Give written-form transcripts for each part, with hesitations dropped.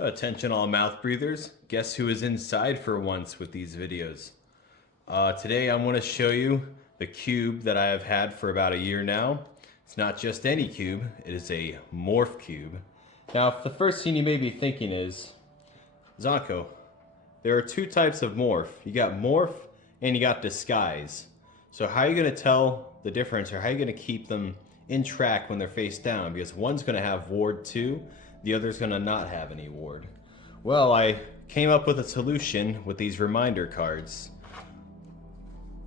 Attention all mouth breathers, guess who is inside for once with these videos? Today I want to show you the cube that I have had for about a year now. It's not just any cube, it is a morph cube. Now the first thing you may be thinking is, Zonko, there are two types of morph. You got morph and you got disguise. So how are you going to tell the difference, or how are you going to keep them in track when they're face down? Because one's going to have ward 2, the other's going to not have any ward. Well, I came up with a solution with these reminder cards.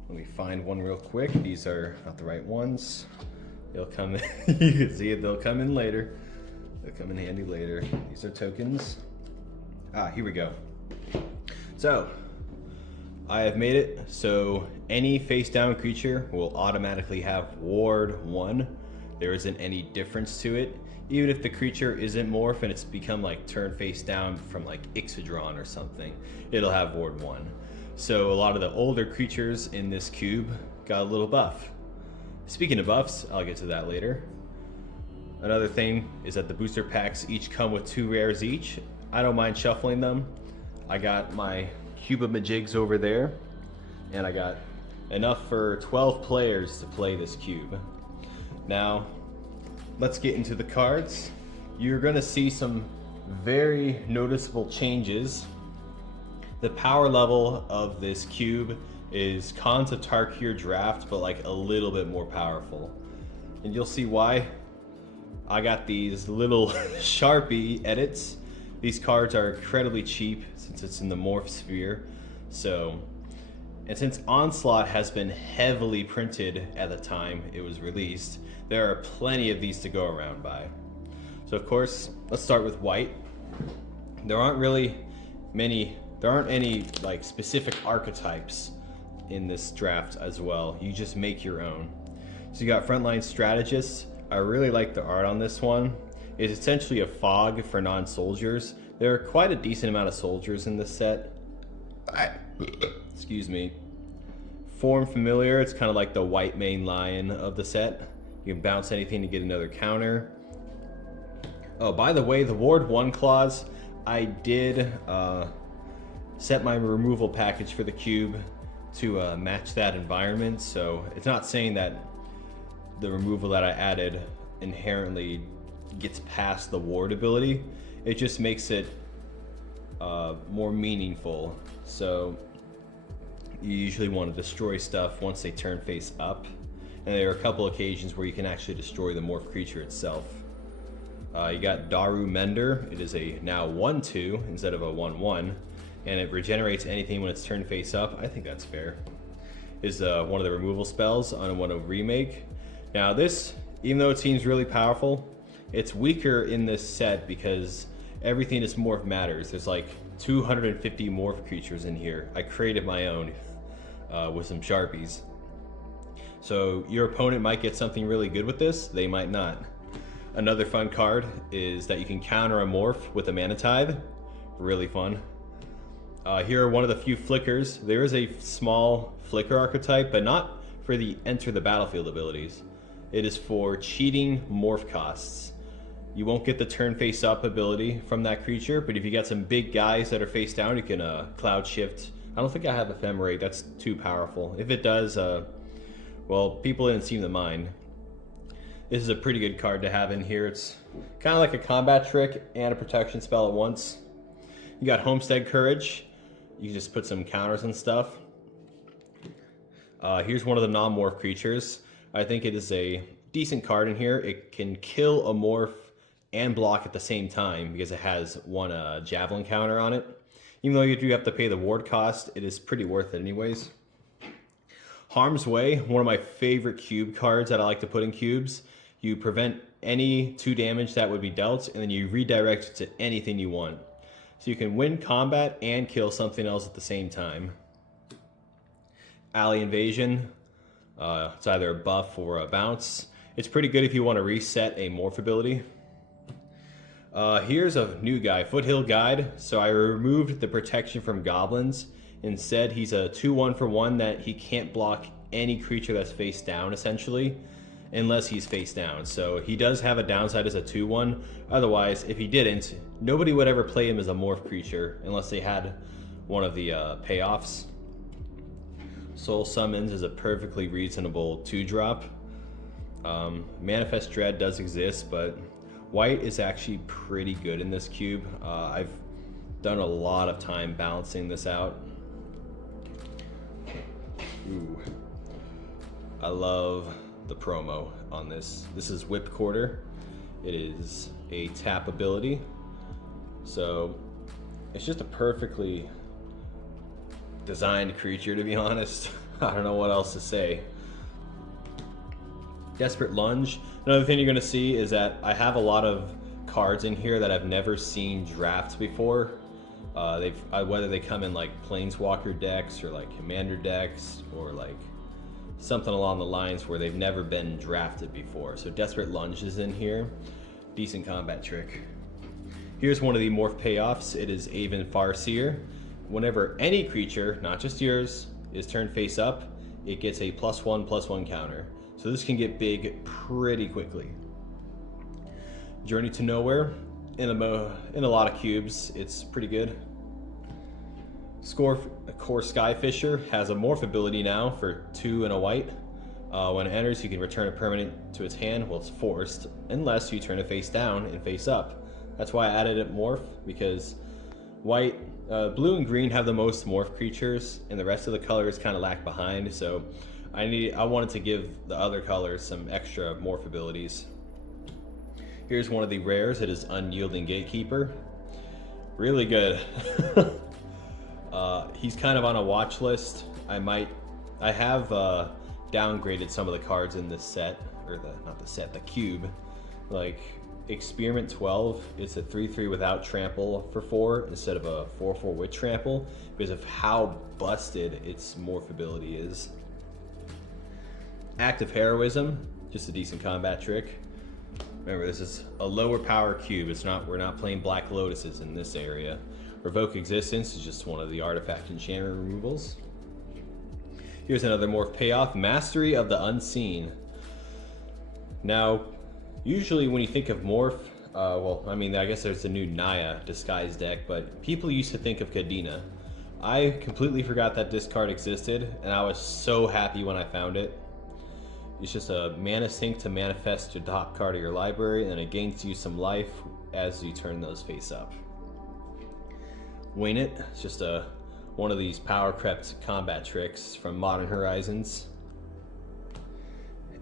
Let me find one real quick. These are not the right ones. They'll come in. You can see it, they'll come in later. They'll come in handy later. These are tokens. Here we go. So, I have made it so any face down creature will automatically have ward 1. There isn't any difference to it. Even if the creature isn't morph and it's become like turn face down from like Ixodron or something, it'll have ward 1. So a lot of the older creatures in this cube got a little buff. Speaking of buffs, I'll get to that later. Another thing is that the booster packs each come with 2 rares each. I don't mind shuffling them. I got my cube of majigs over there, and I got enough for 12 players to play this cube. Now, let's get into the cards. You're going to see some very noticeable changes. The power level of this cube is Khans of Tarkir draft, but like a little bit more powerful. And you'll see why. I got these little Sharpie edits. These cards are incredibly cheap since it's in the morph sphere. And since Onslaught has been heavily printed at the time it was released, there are plenty of these to go around by. So of course, let's start with white. There aren't any like specific archetypes in this draft as well. You just make your own. So you got Frontline Strategist. I really like the art on this one. It's essentially a fog for non-soldiers. There are quite a decent amount of soldiers in this set. Excuse me. Form Familiar, it's kind of like the white main lion of the set. You can bounce anything to get another counter. Oh, by the way, the ward 1 clause, I did set my removal package for the cube to match that environment. So it's not saying that the removal that I added inherently gets past the ward ability. It just makes it more meaningful. So you usually want to destroy stuff once they turn face up. And there are a couple occasions where you can actually destroy the morph creature itself. You got Daru Mender. It is a now 1/2 instead of a 1/1. And it regenerates anything when it's turned face up. I think that's fair. Is one of the removal spells on a 1/0 remake. Now this, even though it seems really powerful, it's weaker in this set because everything is morph matters. There's like 250 morph creatures in here. I created my own with some Sharpies. So your opponent might get something really good with this, they might not. Another fun card is that you can counter a morph with a Mana Tithe. Really fun. Here are one of the few flickers. There is a small flicker archetype, but not for the enter the battlefield abilities. It is for cheating morph costs. You won't get the turn face up ability from that creature, but if you got some big guys that are face down, you can cloud shift. I don't think I have Ephemerate, that's too powerful. If it does, well, people didn't seem to mind. This is a pretty good card to have in here. It's kind of like a combat trick and a protection spell at once. You got Homestead Courage. You can just put some counters and stuff. Here's one of the non-morph creatures. I think it is a decent card in here. It can kill a morph and block at the same time because it has one javelin counter on it. Even though you do have to pay the ward cost, it is pretty worth it anyways. Harm's Way, one of my favorite cube cards that I like to put in cubes. You prevent any 2 damage that would be dealt, and then you redirect it to anything you want. So you can win combat and kill something else at the same time. Alley Invasion, it's either a buff or a bounce. It's pretty good if you want to reset a morph ability. Here's a new guy, Foothill Guide. So I removed the protection from goblins. Instead, he's a 2/1 for 1 that he can't block any creature that's face down, essentially. unless he's face down. So he does have a downside as a 2/1. Otherwise, if he didn't, nobody would ever play him as a morph creature unless they had one of the payoffs. Soul Summons is a perfectly reasonable 2-drop. Manifest Dread does exist, but white is actually pretty good in this cube. I've done a lot of time balancing this out. Ooh. I love the promo on this. This is Whip Quarter. It is a tap ability. So it's just a perfectly designed creature, to be honest. I don't know what else to say. Desperate Lunge. Another thing you're going to see is that I have a lot of cards in here that I've never seen draft before. Whether they come in like Planeswalker decks or like Commander decks or like something along the lines where they've never been drafted before. So Desperate Lunge is in here. Decent combat trick. Here's one of the morph payoffs. It is Aven Farseer. Whenever any creature, not just yours, is turned face up, it gets a +1/+1 counter. So this can get big pretty quickly. Journey to Nowhere. In a lot of cubes, it's pretty good. Core Skyfisher has a morph ability now for 2 and a white. When it enters, you can return a permanent to its hand. Well, it's forced, unless you turn it face down and face up. That's why I added it morph, because white, blue and green have the most morph creatures, and the rest of the colors kind of lag behind. So I wanted to give the other colors some extra morph abilities. Here's one of the rares. It is Unyielding Gatekeeper. Really good. He's kind of on a watch list. I have downgraded some of the cards in this set, or the cube. Like Experiment 12, it's a 3/3 without trample for 4 instead of a 4/4 with trample because of how busted its morph ability is. Act of Heroism, just a decent combat trick. Remember, this is a lower power cube. We're not playing Black Lotuses in this area. Revoke Existence is just one of the artifact enchantment removals. Here's another morph payoff, Mastery of the Unseen. Now, usually when you think of morph, I guess there's the new Naya disguise deck, but people used to think of Kadena. I completely forgot that this card existed, and I was so happy when I found it. It's just a mana sink to manifest your top card of your library, and it gains you some life as you turn those face up. Wing It, it's just one of these power crept combat tricks from Modern Horizons.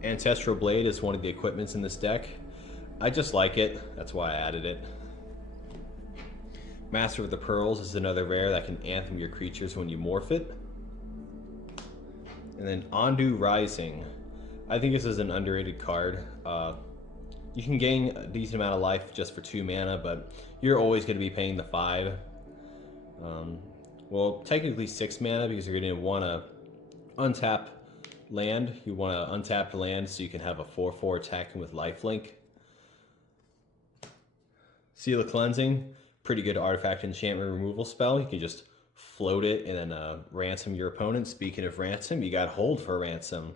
Ancestral Blade is one of the equipments in this deck. I just like it, that's why I added it. Master of the Pearls is another rare that can anthem your creatures when you morph it. And then Ondu Rising. I think this is an underrated card. You can gain a decent amount of life just for 2 mana, but you're always going to be paying the 5. Well, technically 6 mana because you're going to want to untap land. You want to untap land so you can have a 4/4 attacking with lifelink. Seal of Cleansing, pretty good artifact enchantment removal spell. You can just float it and then ransom your opponent. Speaking of ransom, you got hold for ransom.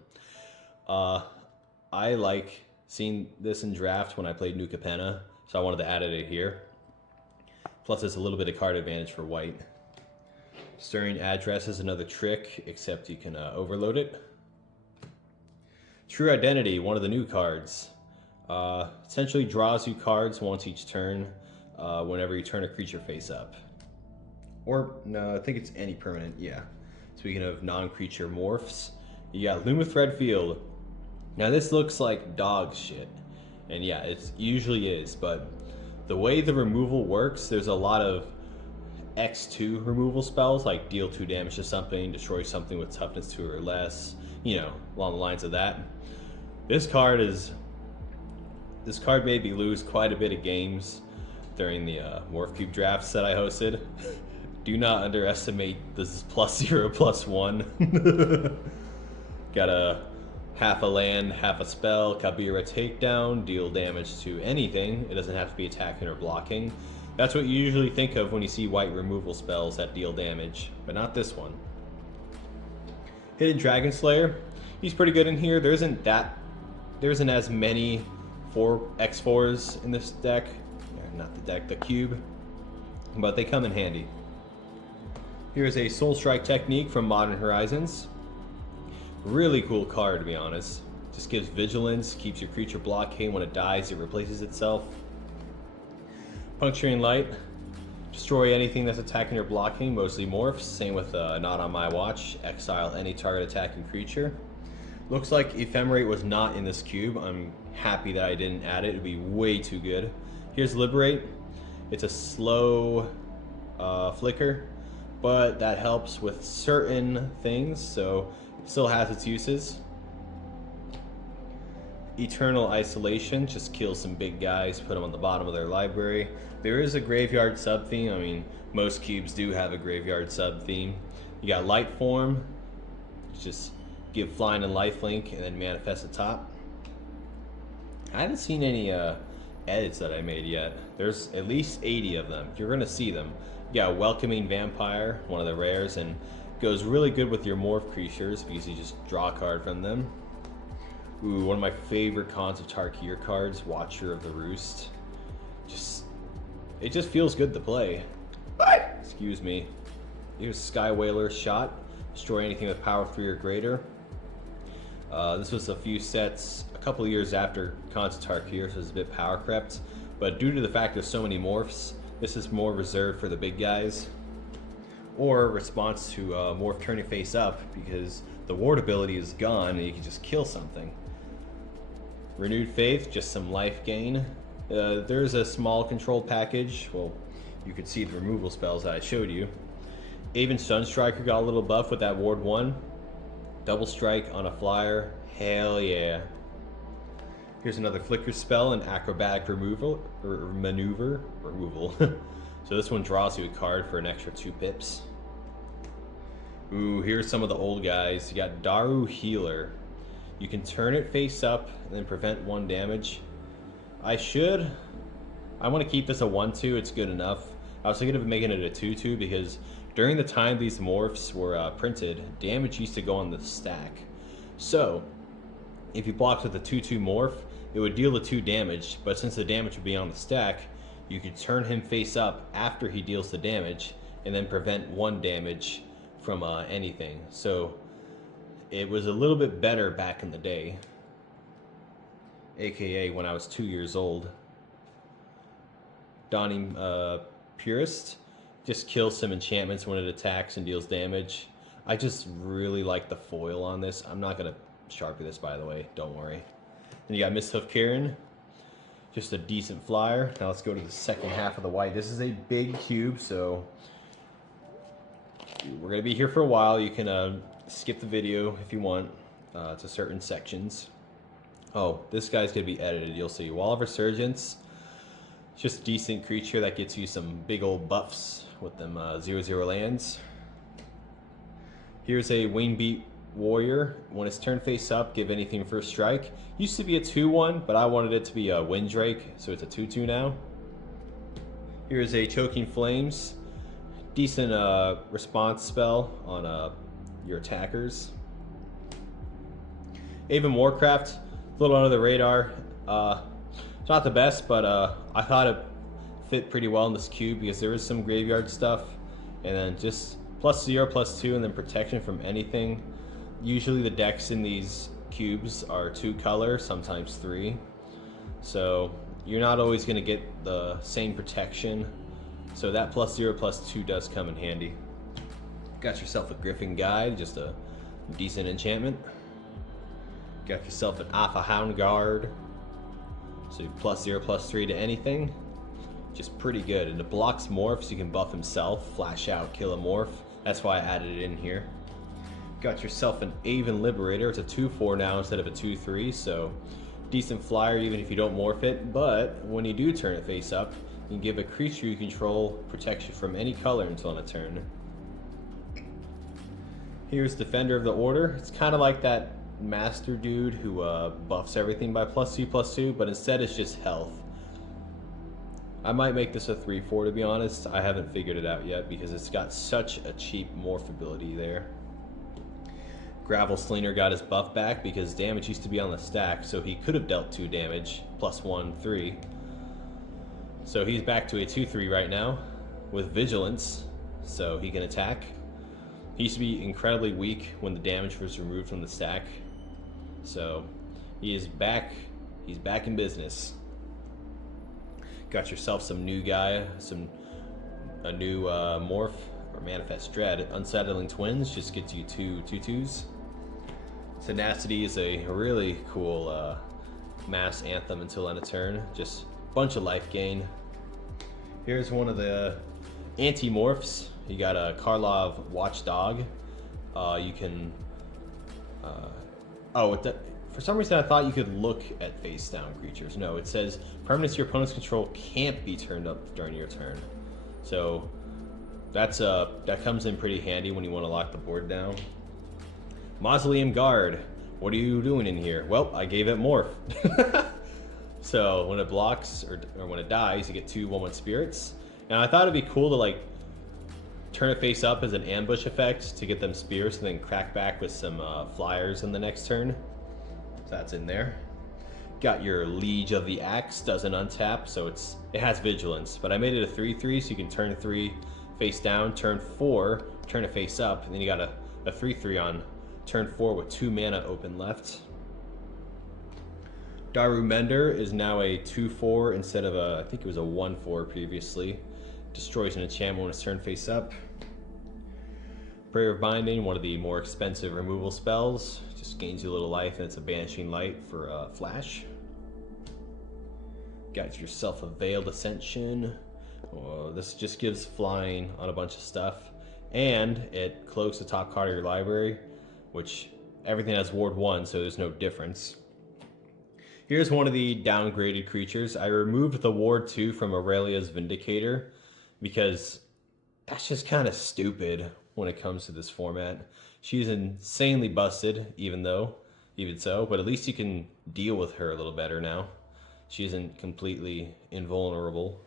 I like seeing this in draft when I played New Capenna, so I wanted to add it here. Plus, it's a little bit of card advantage for white. Stirring Address is another trick, except you can overload it. True Identity, one of the new cards. Essentially draws you cards once each turn, whenever you turn a creature face up. Or, no, I think it's any permanent, yeah. Speaking of non-creature morphs, you got Lumathread Field. Now this looks like dog shit, and yeah, it usually is, but the way the removal works, there's a lot of X2 removal spells, like deal 2 damage to something, destroy something with toughness 2 or less, along the lines of that. This card made me lose quite a bit of games during the Morph Cube drafts that I hosted. Do not underestimate this +0/+1. Got a half a land, half a spell, Kabira Takedown, deal damage to anything. It doesn't have to be attacking or blocking. That's what you usually think of when you see white removal spells that deal damage, but not this one. Hidden Dragon Slayer, he's pretty good in here. There isn't that There isn't as many X4s in this deck, not the deck, the cube, but they come in handy. Here's a Soul Strike Technique from Modern Horizons. Really cool card, to be honest. Just gives vigilance, keeps your creature blockade. When it dies, it replaces itself. Puncturing Light. Destroy anything that's attacking or blocking, mostly morphs. Same with Not on My Watch. Exile any target attacking creature. Looks like Ephemerate was not in this cube. I'm happy that I didn't add it. It'd be way too good. Here's Liberate. It's a slow flicker, but that helps with certain things, so it still has its uses. Eternal Isolation, just kills some big guys, put them on the bottom of their library. There is a graveyard sub-theme. I mean, most cubes do have a graveyard sub-theme. You got Light Form, just give flying and lifelink, and then manifest at top. I haven't seen any edits that I made yet. There's at least 80 of them. You're gonna see them. You got Welcoming Vampire, one of the rares, and goes really good with your morph creatures because you just draw a card from them. Ooh, one of my favorite Khans of Tarkir cards, Watcher of the Roost. It just feels good to play. Excuse me. Here's Sky Whaler Shot. Destroy anything with power 3 or greater. This was a few sets a couple of years after Khans of Tarkir, so it's a bit power crept. But due to the fact there's so many morphs, this is more reserved for the big guys. Or response to morph turning face up, because the ward ability is gone and you can just kill something. Renewed Faith, just some life gain. There's a small control package. Well, you could see the removal spells that I showed you. Aven Sunstriker got a little buff with that ward 1. Double strike on a flyer. Hell yeah. Here's another flicker spell, an acrobatic removal. So this one draws you a card for an extra 2 pips. Ooh, here's some of the old guys. You got Daru Healer. You can turn it face up and then prevent 1 damage. I want to keep this a 1/2, it's good enough. I was thinking of making it a 2/2 because during the time these morphs were printed, damage used to go on the stack. So, if you blocked with a 2/2 morph, it would deal the 2 damage, but since the damage would be on the stack, you could turn him face up after he deals the damage and then prevent 1 damage from anything. So, it was a little bit better back in the day. AKA when I was 2 years old. Dawning Purist just kills some enchantments when it attacks and deals damage. I just really like the foil on this. I'm not going to Sharpie this, by the way, don't worry. Then you got Misthoof Kieran, just a decent flyer. Now let's go to the second half of the white. This is a big cube, so we're going to be here for a while. You can skip the video if you want to certain sections. Oh, this guy's going to be edited. You'll see. Wall of Resurgence. Just a decent creature that gets you some big old buffs with them 0/0 lands. Here's a Wingbeat Warrior. When it's turned face up, give anything first strike. Used to be a 2/1, but I wanted it to be a Windrake, so it's a 2/2 now. Here's a Choking Flames. Decent response spell on your attackers. Aven Warcraft. A little under the radar. It's not the best, but I thought it fit pretty well in this cube because there is some graveyard stuff, and then just +0, +2, and then protection from anything. Usually the decks in these cubes are 2 color, sometimes 3. So you're not always going to get the same protection. So that +0, +2 does come in handy. Got yourself a Griffin Guide, just a decent enchantment. Got yourself an Alpha Hound Guard. So +0, +3 to anything. Just pretty good. And it blocks morphs. You can buff himself, flash out, kill a morph. That's why I added it in here. Got yourself an Aven Liberator. It's a 2/4 now instead of a 2/3. So decent flyer even if you don't morph it. But when you do turn it face up, you can give a creature you control protection from any color until on a turn. Here's Defender of the Order. It's kind of like that master dude who buffs everything by +2, +2, but instead it's just health. I might make this a 3/4 to be honest. I haven't figured it out yet because it's got such a cheap morph ability there. Gravel Slinger got his buff back because damage used to be on the stack, so he could have dealt 2 damage, +1, 3. So he's back to a 2-3 right now with Vigilance, so he can attack. He used to be incredibly weak when the damage was removed from the stack. So he is back. He's back in business. Got yourself some new guy, a new morph or Manifest Dread. Unsettling Twins just gets you 2 2/2s. Tenacity is a really cool mass anthem until end of turn. Just a bunch of life gain. Here's one of the anti-morphs. You got a Karlov Watchdog. You can... for some reason I thought you could look at face down creatures. No, it says permanents your opponent's control can't be turned up during your turn. So that comes in pretty handy when you want to lock the board down. Mausoleum Guard. What are you doing in here? Well, I gave it morph. So when it blocks or when it dies, you get 2 1/1 spirits. And I thought it'd be cool to like turn it face up as an ambush effect to get them spears and then crack back with some flyers in the next turn. So that's in there. Got your Liege of the Axe, doesn't untap, so it has vigilance. But I made it a 3/3, so you can turn 3 face down, turn 4, turn it face up, and then you got a 3/3 on turn 4 with 2 mana open left. Daru Mender is now a 2/4 instead of I think it was a 1/4 previously. Destroys an enchantment when it's turned face up. Prayer of Binding, one of the more expensive removal spells. Just gains you a little life, and it's a Banishing Light for Flash. Got yourself a Veiled Ascension. This just gives flying on a bunch of stuff. And it cloaks the top card of your library, which everything has Ward 1, so there's no difference. Here's one of the downgraded creatures. I removed the Ward 2 from Aurelia's Vindicator because that's just kind of stupid when it comes to this format. She's insanely busted, even so, but at least you can deal with her a little better now. She isn't completely invulnerable.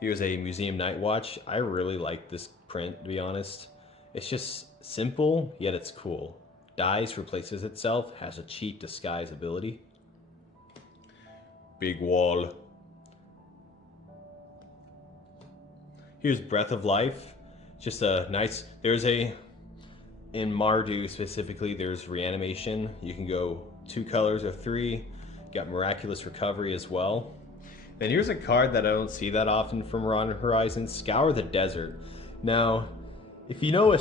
Here's a Museum Night Watch. I really like this print, to be honest. It's just simple, yet it's cool. Dies, replaces itself, has a cheat disguise ability. Big Wall. Here's Breath of Life. Just a nice, in Mardu specifically, there's Reanimation. You can go 2 colors or 3. Got Miraculous Recovery as well. And here's a card that I don't see that often from Modern Horizons, Scour the Desert. Now, if you know a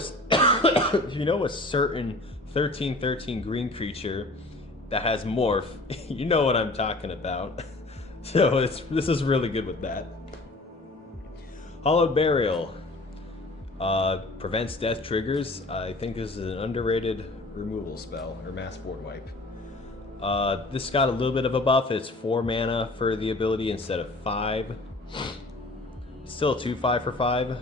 certain 13/13 green creature that has morph, you know what I'm talking about. So this is really good with that. Hallowed Burial. Prevents death triggers. I think this is an underrated removal spell or mass board wipe. This got a little bit of a buff. It's 4 mana for the ability instead of 5. Still 2/5 for 5.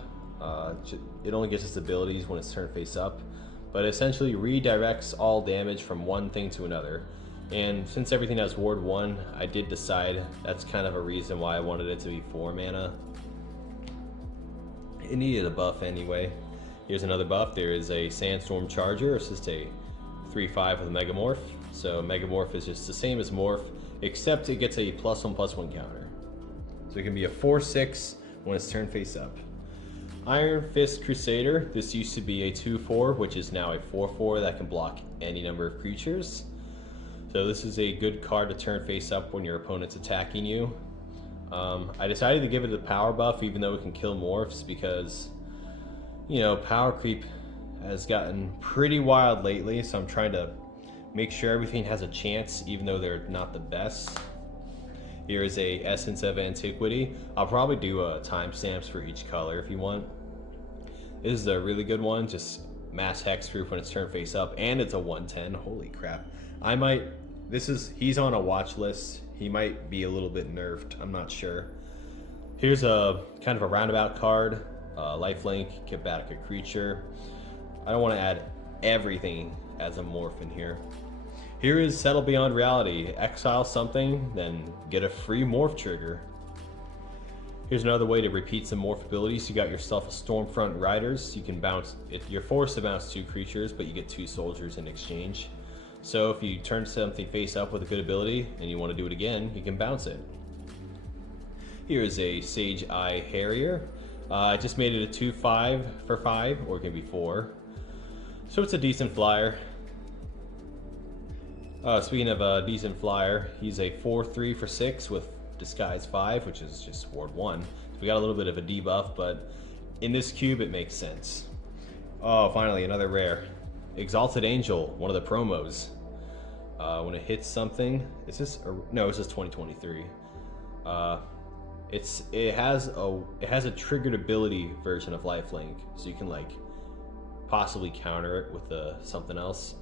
It only gets its abilities when it's turned face up, but essentially redirects all damage from one thing to another. And since everything has Ward 1, I did decide that's kind of a reason why I wanted it to be 4 mana. It needed a buff anyway. Here's another buff. There is a Sandstorm Charger. It's just a 3/5 with a Megamorph. So Megamorph is just the same as Morph, except it gets a +1/+1 counter. So it can be a 4/6 when it's turned face up. Iron Fist Crusader. This used to be a 2/4, which is now a 4/4 that can block any number of creatures. So this is a good card to turn face up when your opponent's attacking you. I decided to give it a power buff even though it can kill morphs because, power creep has gotten pretty wild lately, so I'm trying to make sure everything has a chance even though they're not the best. Here is a Essence of Antiquity. I'll probably do timestamps for each color if you want. This is a really good one, just mass hexproof when it's turned face up, and it's a 1/10. Holy crap. He's on a watch list. He might be a little bit nerfed, I'm not sure. Here's a kind of a roundabout card. Lifelink, get back a creature. I don't want to add everything as a morph in here. Here is Settle Beyond Reality. Exile something, then get a free morph trigger. Here's another way to repeat some morph abilities. You got yourself a Stormfront Riders. You can bounce, you're forced to bounce 2 creatures, but you get 2 soldiers in exchange. So if you turn something face up with a good ability and you want to do it again, you can bounce it. Here is a Sage Eye Harrier. I just made it a 2/5 for 5, or it can be 4. So it's a decent flyer. Speaking of a decent flyer, he's a 4/3 for 6 with Disguise 5, which is just Ward 1. So we got a little bit of a debuff, but in this cube it makes sense. Oh, finally, another rare. Exalted Angel, one of the promos. When it hits something, is this? No, it's just 2023. It has a triggered ability version of Lifelink, so you can like possibly counter it with something else.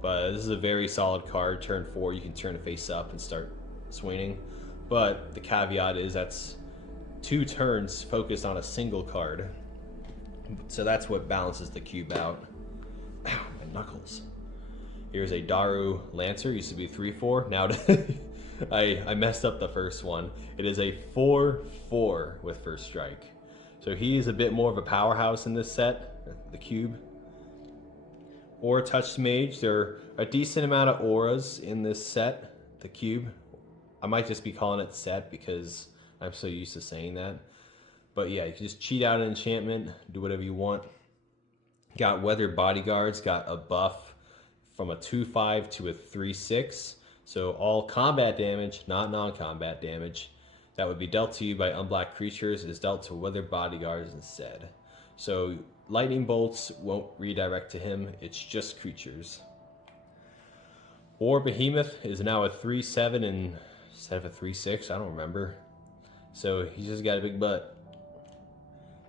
But this is a very solid card. Turn 4, you can turn it face up and start swinging. But the caveat is that's 2 turns focused on a single card. So that's what balances the cube out. Ow, my knuckles. Here's a Daru Lancer, used to be 3/4. Now I messed up the first one. It is a 4/4 with first strike. So he's a bit more of a powerhouse in this set, the cube. Aura Touch Mage, there are a decent amount of auras in this set, the cube. I might just be calling it set because I'm so used to saying that. But yeah, you can just cheat out an enchantment, do whatever you want. Got Weathered Bodyguards, got a buff from a 2/5 to a 3/6. So all combat damage, not non-combat damage, that would be dealt to you by unblocked creatures is dealt to Weathered Bodyguards instead. So lightning bolts won't redirect to him, it's just creatures. War Behemoth is now a 3/7 instead of a 3/6, I don't remember. So he's just got a big butt.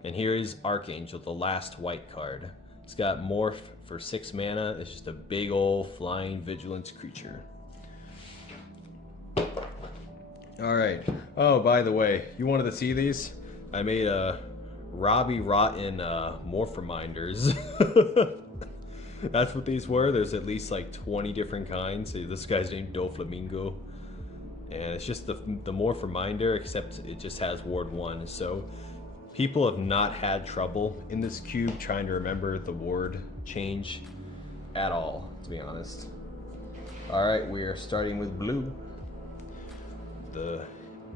And here is Archangel, the last white card. It's got Morph for 6 mana. It's just a big old flying vigilance creature. Alright. Oh, by the way, you wanted to see these? I made a Robbie Rotten Morph Reminders. That's what these were. There's at least like 20 different kinds. This guy's named Doflamingo. And it's just the Morph Reminder, except it just has Ward 1. So people have not had trouble in this cube trying to remember the ward change at all, to be honest. Alright, we are starting with blue. The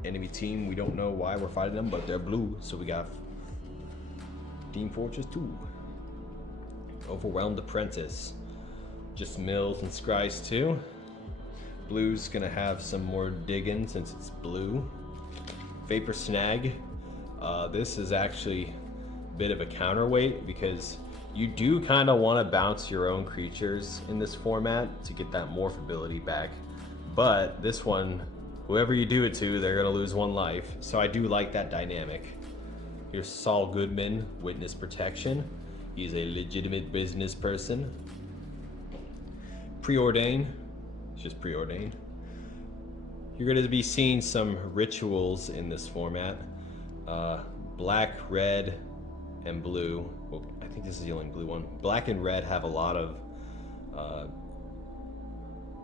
enemy team, we don't know why we're fighting them, but they're blue. So we got Team Fortress 2. Overwhelmed Apprentice. Just mills and scries too. Blue's gonna have some more digging since it's blue. Vapor Snag. This is actually a bit of a counterweight because you do kind of want to bounce your own creatures in this format to get that morph ability back. But this one, whoever you do it to, they're gonna lose 1 life. So I do like that dynamic. Here's Saul Goodman, Witness Protection. He's a legitimate business person. Preordain. It's just Preordain. You're going to be seeing some rituals in this format. Black, red, and blue. Well, I think this is the only blue one. Black and red have a lot of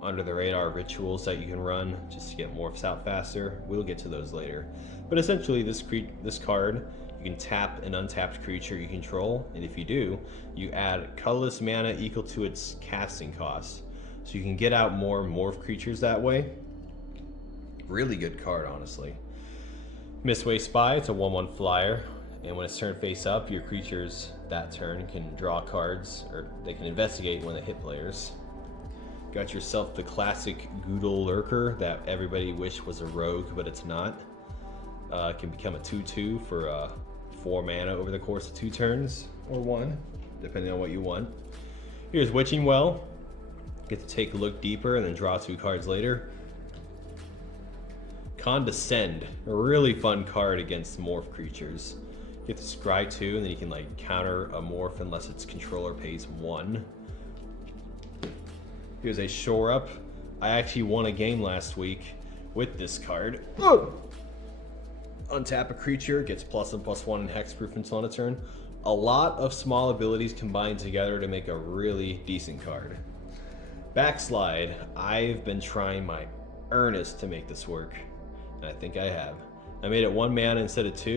under the radar rituals that you can run just to get morphs out faster. We'll get to those later. But essentially this card, you can tap an untapped creature you control, and if you do, you add colorless mana equal to its casting cost. So you can get out more morph creatures that way. Really good card, honestly. Mistway Spy, it's a 1/1 flyer, and when it's turned face up, your creatures that turn can draw cards, or they can investigate when they hit players. Got yourself the classic Goodle Lurker that everybody wished was a rogue, but it's not. It can become a 2/2 for 4 mana over the course of 2 turns, or 1, depending on what you want. Here's Witching Well. Get to take a look deeper and then draw 2 cards later. Condescend, a really fun card against morph creatures. You get to scry 2, and then you can like counter a morph unless its controller pays 1. Here's a Shore Up. I actually won a game last week with this card. Oh! Untap a creature, gets +1/+1 and hexproof until on a turn. A lot of small abilities combined together to make a really decent card. Backslide. I've been trying my earnest to make this work, and I think I have. I made it 1 mana instead of 2.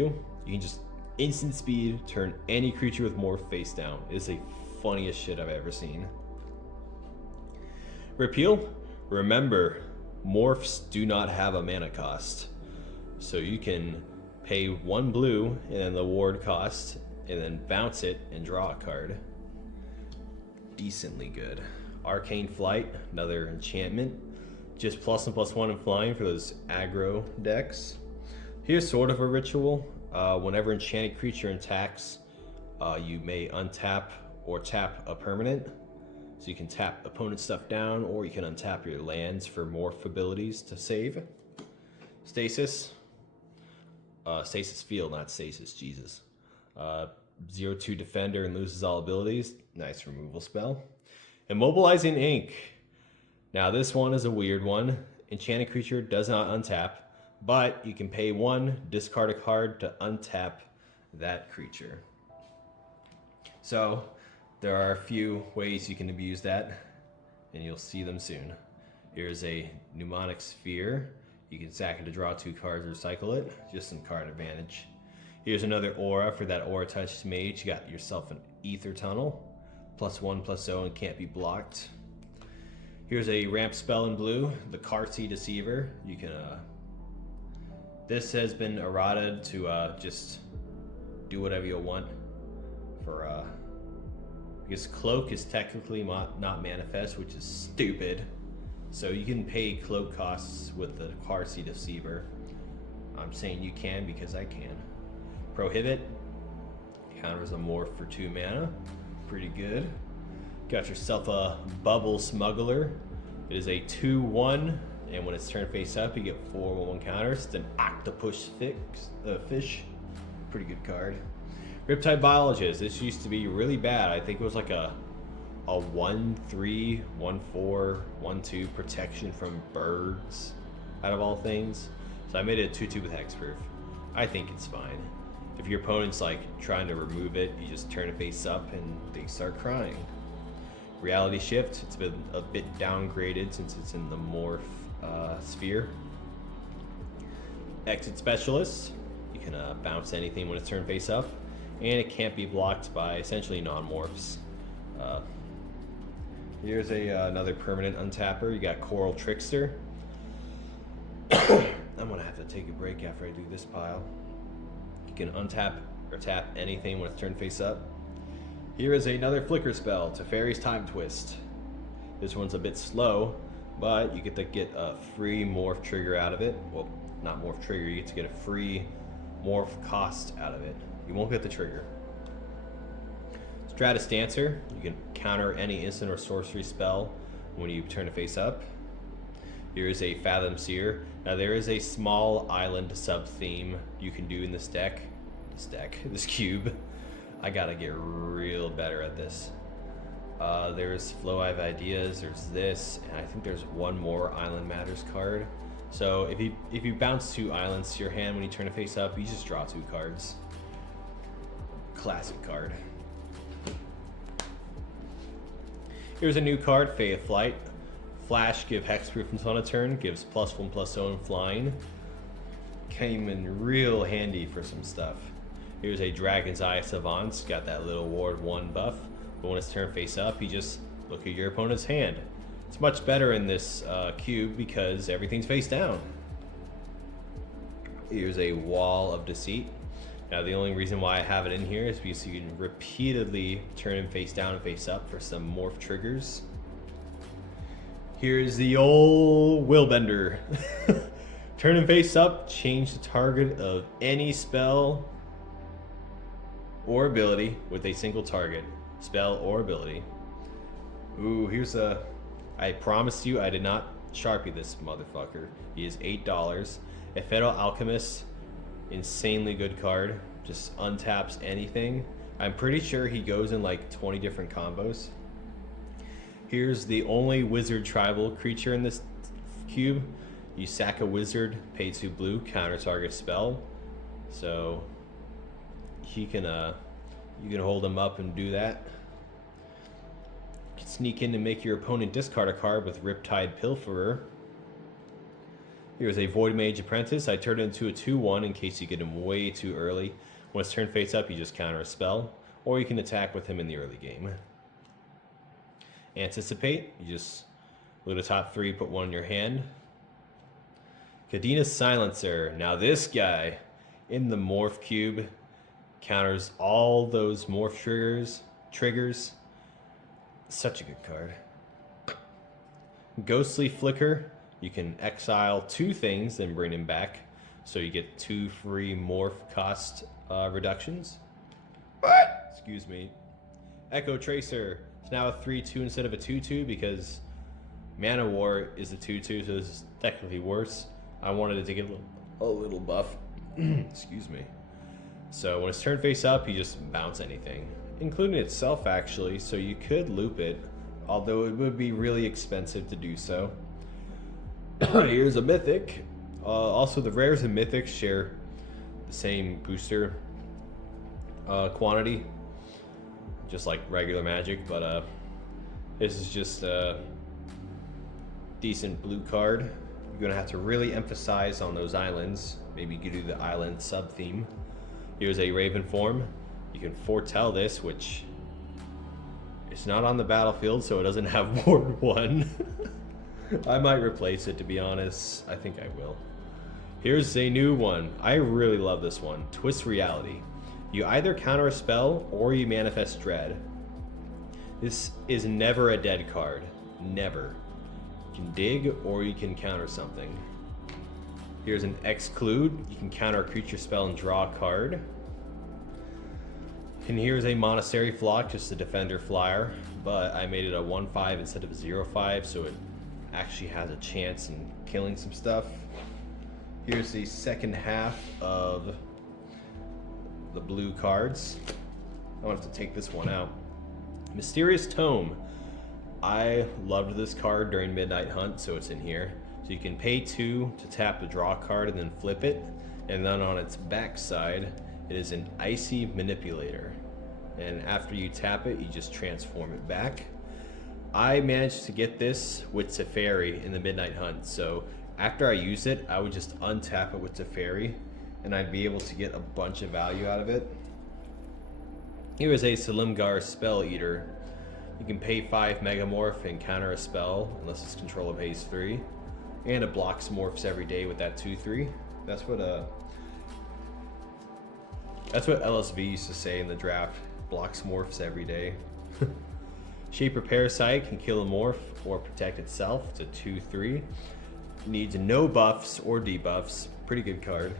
You can just instant speed turn any creature with morph face down. It is the funniest shit I've ever seen. Repeal. Remember, morphs do not have a mana cost. So you can pay 1 blue and then the ward cost and then bounce it and draw a card. Decently good. Arcane Flight, another enchantment. Just +1 +1 in flying for those aggro decks. Here's sort of a ritual. Whenever enchanted creature attacks, you may untap or tap a permanent. So you can tap opponent stuff down, or you can untap your lands for morph abilities to save. Stasis. Stasis Field, not Stasis, Jesus. 0/2 defender and loses all abilities. Nice removal spell. Immobilizing Ink. Now this one is a weird one. Enchanted creature does not untap, but you can pay 1, discard a card to untap that creature. So there are a few ways you can abuse that, and you'll see them soon. Here's a Mnemonic Sphere. You can sack it to draw 2 cards or recycle it. Just some card advantage. Here's another aura for that aura touched mage. You got yourself an Ether Tunnel. +1/+0 and can't be blocked. Here's a ramp spell in blue, the Carty Deceiver. You can this has been errata to just do whatever you want for because cloak is technically not manifest, which is stupid. So you can pay cloak costs with the Carty Deceiver. I'm saying you can because I can. Prohibit counters a morph for 2 mana. Pretty good. Got yourself a Bubble Smuggler. It is a 2/1, and when it's turned face up, you get 4/1 counters. It's an octopus fish. Pretty good card. Riptide Biologist. This used to be really bad. I think it was like a 1/3, 1/4, 1/2 protection from birds, out of all things. So I made it a 2/2 with hexproof. I think it's fine. If your opponent's like trying to remove it, you just turn it face up and they start crying. Reality Shift, it's been a bit downgraded since it's in the morph sphere. Exit Specialist, you can bounce anything when it's turned face up, and it can't be blocked by essentially non-morphs. Here's another permanent untapper. You got Coral Trickster. I'm gonna have to take a break after I do this pile. You can untap or tap anything when it's turned face up. Here is another flicker spell, Teferi's Time Twist. This one's a bit slow, but you get to get a free morph trigger out of it. Well, not morph trigger, you get to get a free morph cost out of it. You won't get the trigger. Stratus Dancer, you can counter any instant or sorcery spell when you turn it face up. Here is a Fathom Seer. Now there is a small island sub-theme you can do in this this cube. I gotta get real better at this. There's Flow I Have Ideas, there's this, and I think there's one more Island Matters card. So if you bounce 2 islands to your hand when you turn it face up, you just draw 2 cards. Classic card. Here's a new card, Fae of Flight. Flash, give hexproof until on a turn, gives +1/+0 in flying. Came in real handy for some stuff. Here's a Dragon's Eye Savant, got that little ward 1 buff, but when it's turned face up, you just look at your opponent's hand. It's much better in this cube because everything's face down. Here's a Wall of Deceit. Now the only reason why I have it in here is because you can repeatedly turn him face down and face up for some morph triggers. Here's the old Willbender. Turn him face up, change the target of any spell or ability with a single target. Spell or ability. Ooh, here's a... I promised you I did not Sharpie this motherfucker. He is $8. A Federal Alchemist, insanely good card. Just untaps anything. I'm pretty sure he goes in like 20 different combos. Here's the only wizard tribal creature in this cube. You sack a wizard, pay 2 blue, counter target spell. So he can you can hold him up and do that. You can sneak in to make your opponent discard a card with Riptide Pilferer. Here's a Void Mage Apprentice. I turned it into a 2/1 in case you get him way too early. When it's turn face up, you just counter a spell, or you can attack with him in the early game. Anticipate, you just look at the top 3, put 1 in your hand. Kadena Silencer. Now this guy in the Morph Cube counters all those Morph triggers. Such a good card. Ghostly Flicker. You can exile 2 things and bring them back. So you get 2 free Morph cost reductions. What? Excuse me. Echo Tracer. It's now a 3/2 instead of a 2/2 because Mana War is a 2/2, so this is technically worse. I wanted it to get a little buff. Excuse me. So when it's turn face up, you just bounce anything, including itself actually, so you could loop it, although it would be really expensive to do so. Here's a Mythic. Also, the rares and Mythics share the same booster quantity, just like regular Magic, but this is just a decent blue card. You're gonna have to really emphasize on those islands. Maybe you could do the island sub-theme. Here's a Raven form. You can foretell this, which it's not on the battlefield, so it doesn't have Ward 1. I might replace it, to be honest. I think I will. Here's a new one. I really love this one. Twist Reality. You either counter a spell or you manifest Dread. This is never a dead card. Never. You can dig or you can counter something. Here's an Exclude. You can counter a creature spell and draw a card. And here's a Monastery Flock, just a Defender flyer, but I made it a 1/5 instead of a 0/5, so it actually has a chance in killing some stuff. Here's the second half of the blue cards. I want to take this one out. Mysterious Tome. I loved this card during Midnight Hunt, so it's in here. So you can pay 2 to tap the draw card and then flip it. And then on its back side, it is an Icy Manipulator. And after you tap it, you just transform it back. I managed to get this with Teferi in the Midnight Hunt. So after I use it, I would just untap it with Teferi, and I'd be able to get a bunch of value out of it. Here is a Salimgar Spell Eater. You can pay 5 Megamorph and counter a spell, unless its controller pays 3. And it blocks morphs every day with that 2/3. That's what LSV used to say in the draft. Blocks morphs every day. Shaper Parasite can kill a morph or protect itself. It's a 2/3. Needs no buffs or debuffs. Pretty good card.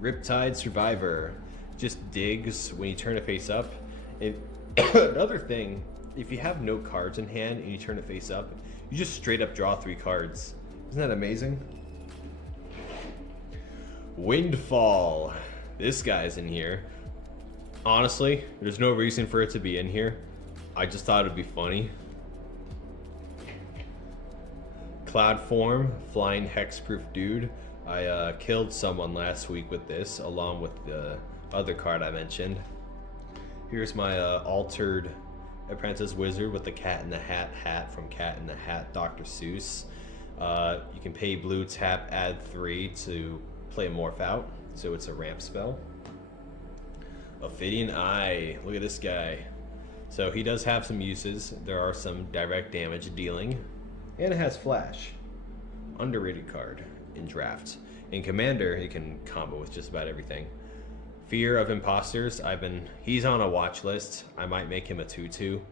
Riptide Survivor. Just digs when you turn it face up. Another thing, if you have no cards in hand and you turn it face up, you just straight up draw 3 cards. Isn't that amazing? Windfall. This guy's in here. Honestly, there's no reason for it to be in here. I just thought it'd be funny. Cloud Form, Flying Hexproof Dude. I killed someone last week with this, along with the other card I mentioned. Here's my altered Apprentice Wizard with the Cat in the hat from Cat in the Hat, Dr. Seuss. You can pay blue, tap, add 3 to play a morph out, so it's a ramp spell. Ophidian Eye, look at this guy. So he does have some uses. There are some direct damage dealing, and it has flash. Underrated card in draft. In Commander, you can combo with just about everything. Fear of Imposters, he's on a watch list. I might make him a 2/2,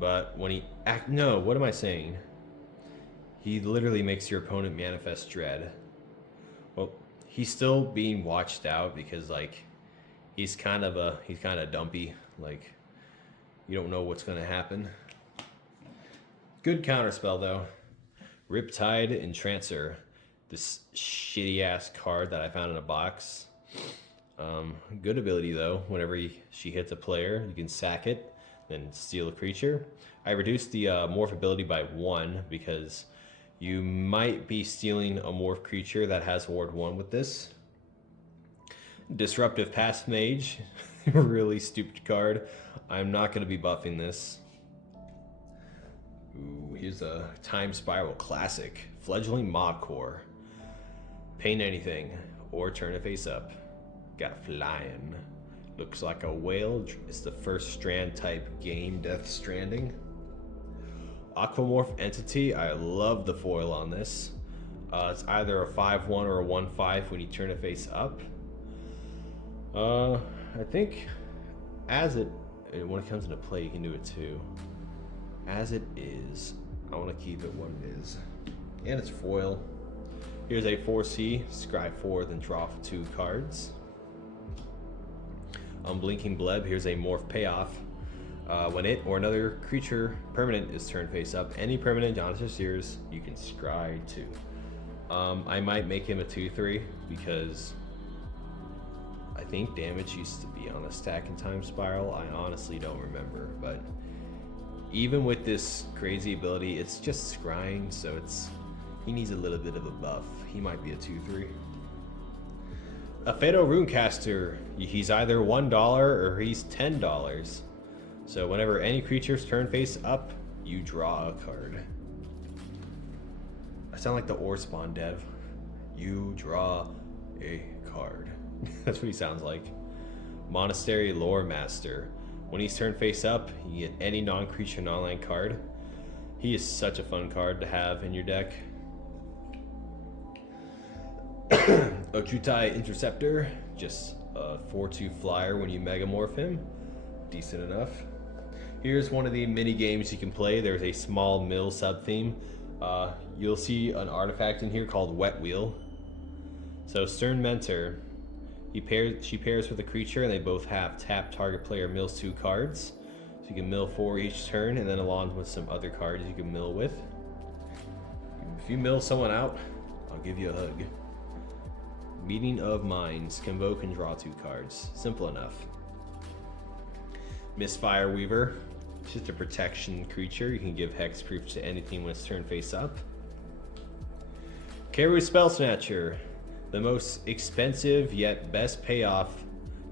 but when no, what am I saying? He literally makes your opponent manifest Dread. Well, he's still being watched out because like he's kind of dumpy. Like you don't know what's gonna happen. Good counterspell though. Riptide Entrancer. This shitty ass card that I found in a box. Good ability though. Whenever she hits a player, you can sack it, then steal a creature. I reduced the morph ability by 1 because you might be stealing a morph creature that has Ward 1 with this. Disruptive Past Mage. Really stupid card. I'm not going to be buffing this. Ooh, here's a Time Spiral Classic. Fledgling Maw-Core. Paint anything or turn it face up. Got flying. Looks like a whale. It's the first strand type game, Death Stranding. Aquamorph Entity. I love the foil on this. It's either a 5/1 or a 1/5 when you turn it face up. I think when it comes into play, you can do it too. As it is, I want to keep it what it is. And it's foil. Here's a 4C, scry 4, then draw 2 cards. Unblinking Bleb, here's a morph payoff. When it or another creature permanent is turned face up, any permanent on this yours, you can scry 2. I might make him a 2/3 because I think damage used to be on a stack and time spiral. I honestly don't remember, but even with this crazy ability, it's just scrying, so he needs a little bit of a buff. He might be a 2/3. A Fatal Runecaster, he's either $1 or he's $10. So whenever any creature's turn face up, you draw a card. I sound like the Orspawn dev. You draw a card. That's what he sounds like. Monastery Lore Master. When he's turned face up, you get any non-creature, non-land card. He is such a fun card to have in your deck. Ojutai Interceptor. Just a 4/2 flyer when you megamorph him. Decent enough. Here's one of the mini games you can play. There's a small mill sub-theme. You'll see an artifact in here called Wet Wheel. So Stern Mentor, she pairs with a creature, and they both have tap target player mills 2 cards. So you can mill 4 each turn, and then along with some other cards you can mill with. If you mill someone out, I'll give you a hug. Meeting of Minds, convoke and draw 2 cards. Simple enough. Misfire Weaver, just a protection creature. You can give hexproof to anything when it's turned face up. Karu Spell Snatcher, the most expensive yet best payoff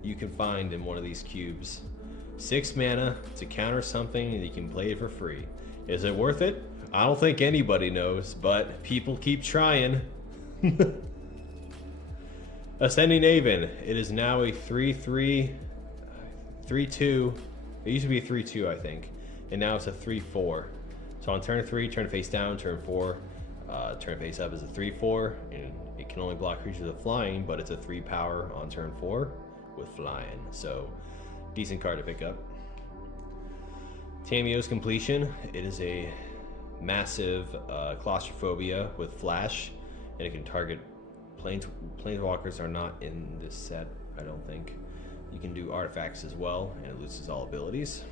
you can find in one of these cubes. 6 mana to counter something, and you can play it for free. Is it worth it? I don't think anybody knows, but people keep trying. Ascending Aven, it is now a 3/3, 3/2. It used to be a 3/2, I think, and now it's a 3/4. So on turn 3, turn face down, turn 4, turn face up is a 3/4, and it can only block creatures with flying, but it's a 3 power on turn 4 with flying. So decent card to pick up. Tamiyo's Completion, it is a massive claustrophobia with flash, and it can target planeswalkers. Are not in this set, I don't think. You can do artifacts as well, and it loses all abilities.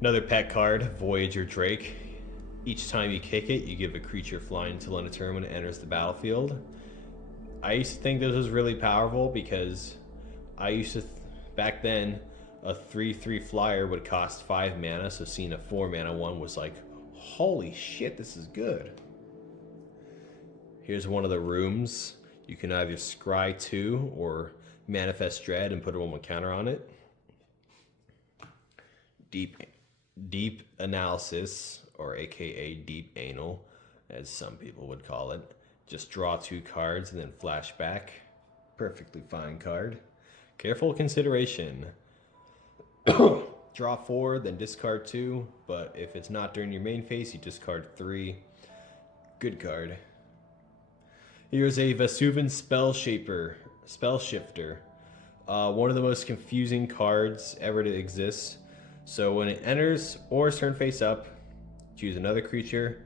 Another pet card, Voyager Drake. Each time you kick it, you give a creature flying until end of turn when it enters the battlefield. I used to think this was really powerful because I used to, back then, a 3/3 flyer would cost 5 mana, so seeing a 4 mana one was like, holy shit, this is good. Here's one of the rooms. You can either scry 2 or manifest dread and put a 1/1 counter on it. Deep Analysis, or aka Deep Anal, as some people would call it. Just draw 2 cards and then flash back. Perfectly fine card. Careful Consideration. Draw 4, then discard 2, but if it's not during your main phase, you discard 3. Good card. Here's a Vesuvan Spellshifter. One of the most confusing cards ever to exist. So when it enters or is turned face up, choose another creature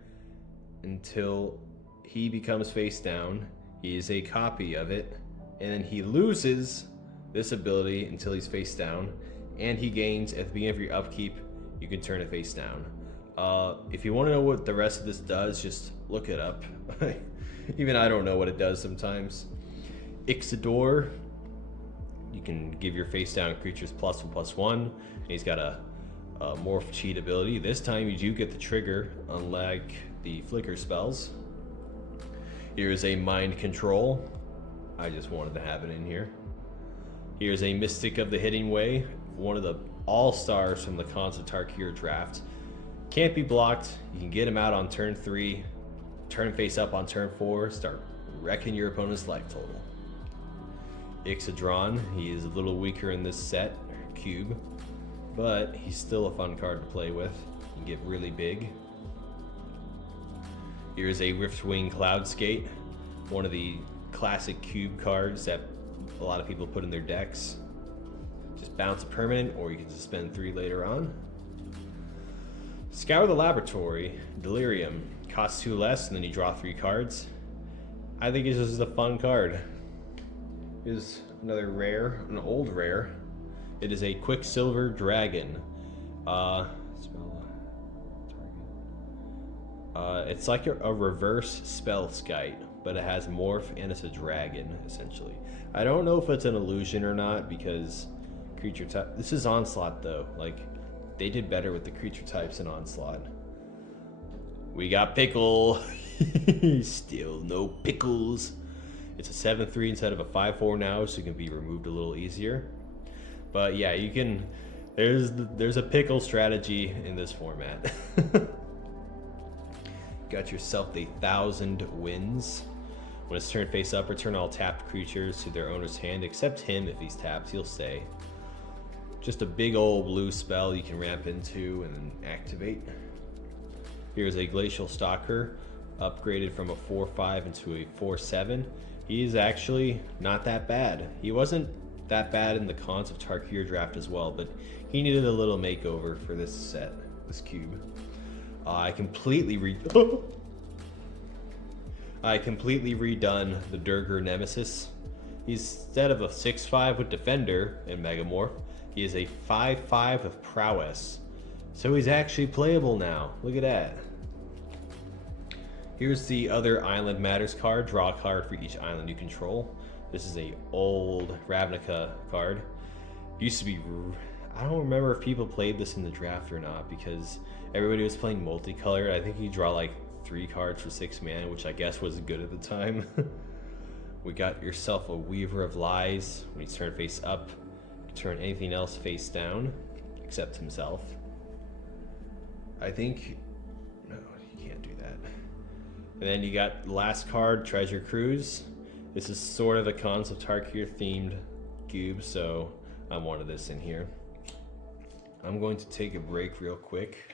until he becomes face down. He is a copy of it, and then he loses this ability until he's face down, and he gains at the beginning of your upkeep. You can turn it face down. If you want to know what the rest of this does, just look it up. Even I don't know what it does sometimes. Ixidor, you can give your face down creatures +1/+1, and he's got a morph cheat ability. This time you do get the trigger, unlike the flicker spells. Here's a Mind Control. I just wanted to have it in here. Here's a Mystic of the Hidden Way, one of the all-stars from the Khans of Tarkir draft. Can't be blocked. You can get him out on turn 3, turn face up on turn 4, start wrecking your opponent's life total. Ixodron, he is a little weaker in this set, cube, but he's still a fun card to play with. You can get really big. Here's a Riftwing Cloudskate, one of the classic cube cards that a lot of people put in their decks. Just bounce a permanent, or you can just spend 3 later on. Scour the Laboratory, Delirium, costs 2 less, and then you draw 3 cards. I think it's just a fun card. Here's another rare, an old rare. It is a Quicksilver Dragon. It's like a reverse Spellskite, but it has morph and it's a dragon, essentially. I don't know if it's an illusion or not, because creature type. This is Onslaught though. Like, they did better with the creature types in Onslaught. We got Pickle. Still no pickles. It's a 7/3 instead of a 5/4 now, so it can be removed a little easier. But yeah, you can. There's a pickle strategy in this format. Got yourself 1,000 wins. When it's turned face up, return all tapped creatures to their owner's hand, except him. If he's tapped, he'll stay. Just a big old blue spell you can ramp into and then activate. Here's a Glacial Stalker, upgraded from a 4/5 into a 4/7. He's actually not that bad. He wasn't that bad in the Cons of Tarkir draft as well, but he needed a little makeover for this set, this cube. I completely redone the Durger Nemesis. Instead of a 6/5 with Defender and Megamorph, he is a 5/5 with Prowess. So he's actually playable now. Look at that. Here's the other Island Matters card. Draw a card for each island you control. This is a old Ravnica card. Used to be... I don't remember if people played this in the draft or not, because everybody was playing multicolored. I think you draw like 3 cards for 6 mana, which I guess was good at the time. We got yourself a Weaver of Lies. When he's turned face up, you turn anything else face down, except himself. I think... No, you can't do that. And then you got the last card, Treasure Cruise. This is sort of the Cons of Tarkir themed cube, so I wanted this in here. I'm going to take a break real quick.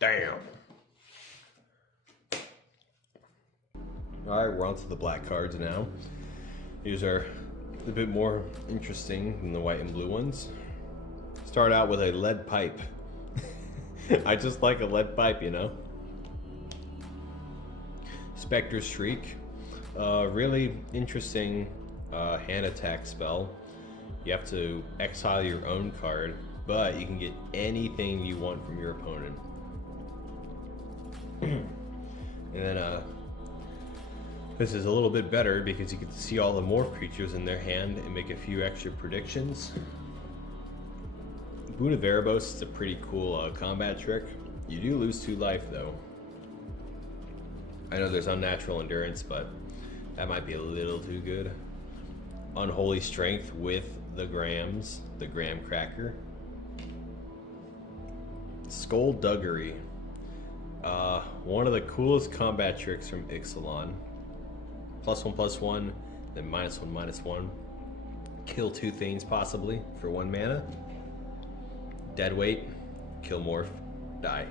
Damn. Alright, we're on to the black cards now. These are a bit more interesting than the white and blue ones. Start out with a lead pipe. I just like a lead pipe, you know. Spectre Shriek. Really interesting hand attack spell. You have to exile your own card, but you can get anything you want from your opponent. And then this is a little bit better because you get to see all the morph creatures in their hand and make a few extra predictions. Boon of Erebos is a pretty cool combat trick. You do lose 2 life though. I know there's Unnatural Endurance, but that might be a little too good. Unholy Strength with the Grams, the Graham Cracker. Skullduggery. One of the coolest combat tricks from Ixalan. +1/+1, then -1/-1. Kill 2 things possibly for 1 mana. Dead weight, kill morph, die.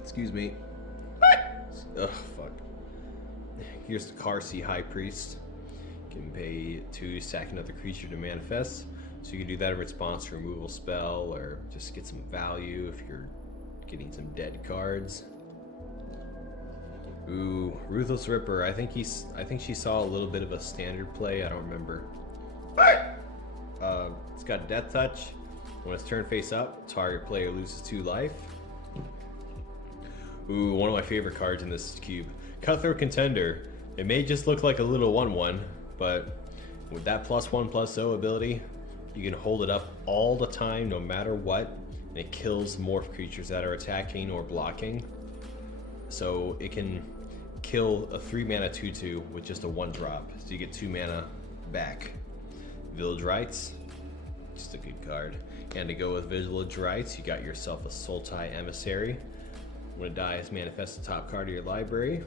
Excuse me. Ugh, fuck. Here's the Karsi High Priest. You can pay 2, sack another creature to manifest. So you can do that in response to a removal spell, or just get some value if you're getting some dead cards. Ooh, Ruthless Ripper. I think she saw a little bit of a standard play. I don't remember. It's got Death Touch. When it's turned face up, target player loses 2 life. Ooh, one of my favorite cards in this cube. Cutthroat Contender. It may just look like a little 1/1, but with that +1/+0 ability, you can hold it up all the time, no matter what, and it kills morph creatures that are attacking or blocking. So it can kill a 3 mana 2/2 with just a 1-drop, so you get 2 mana back. Village Rites, just a good card. And to go with Village Rites, you got yourself a Sultai Emissary. When it dies, manifest the top card of your library.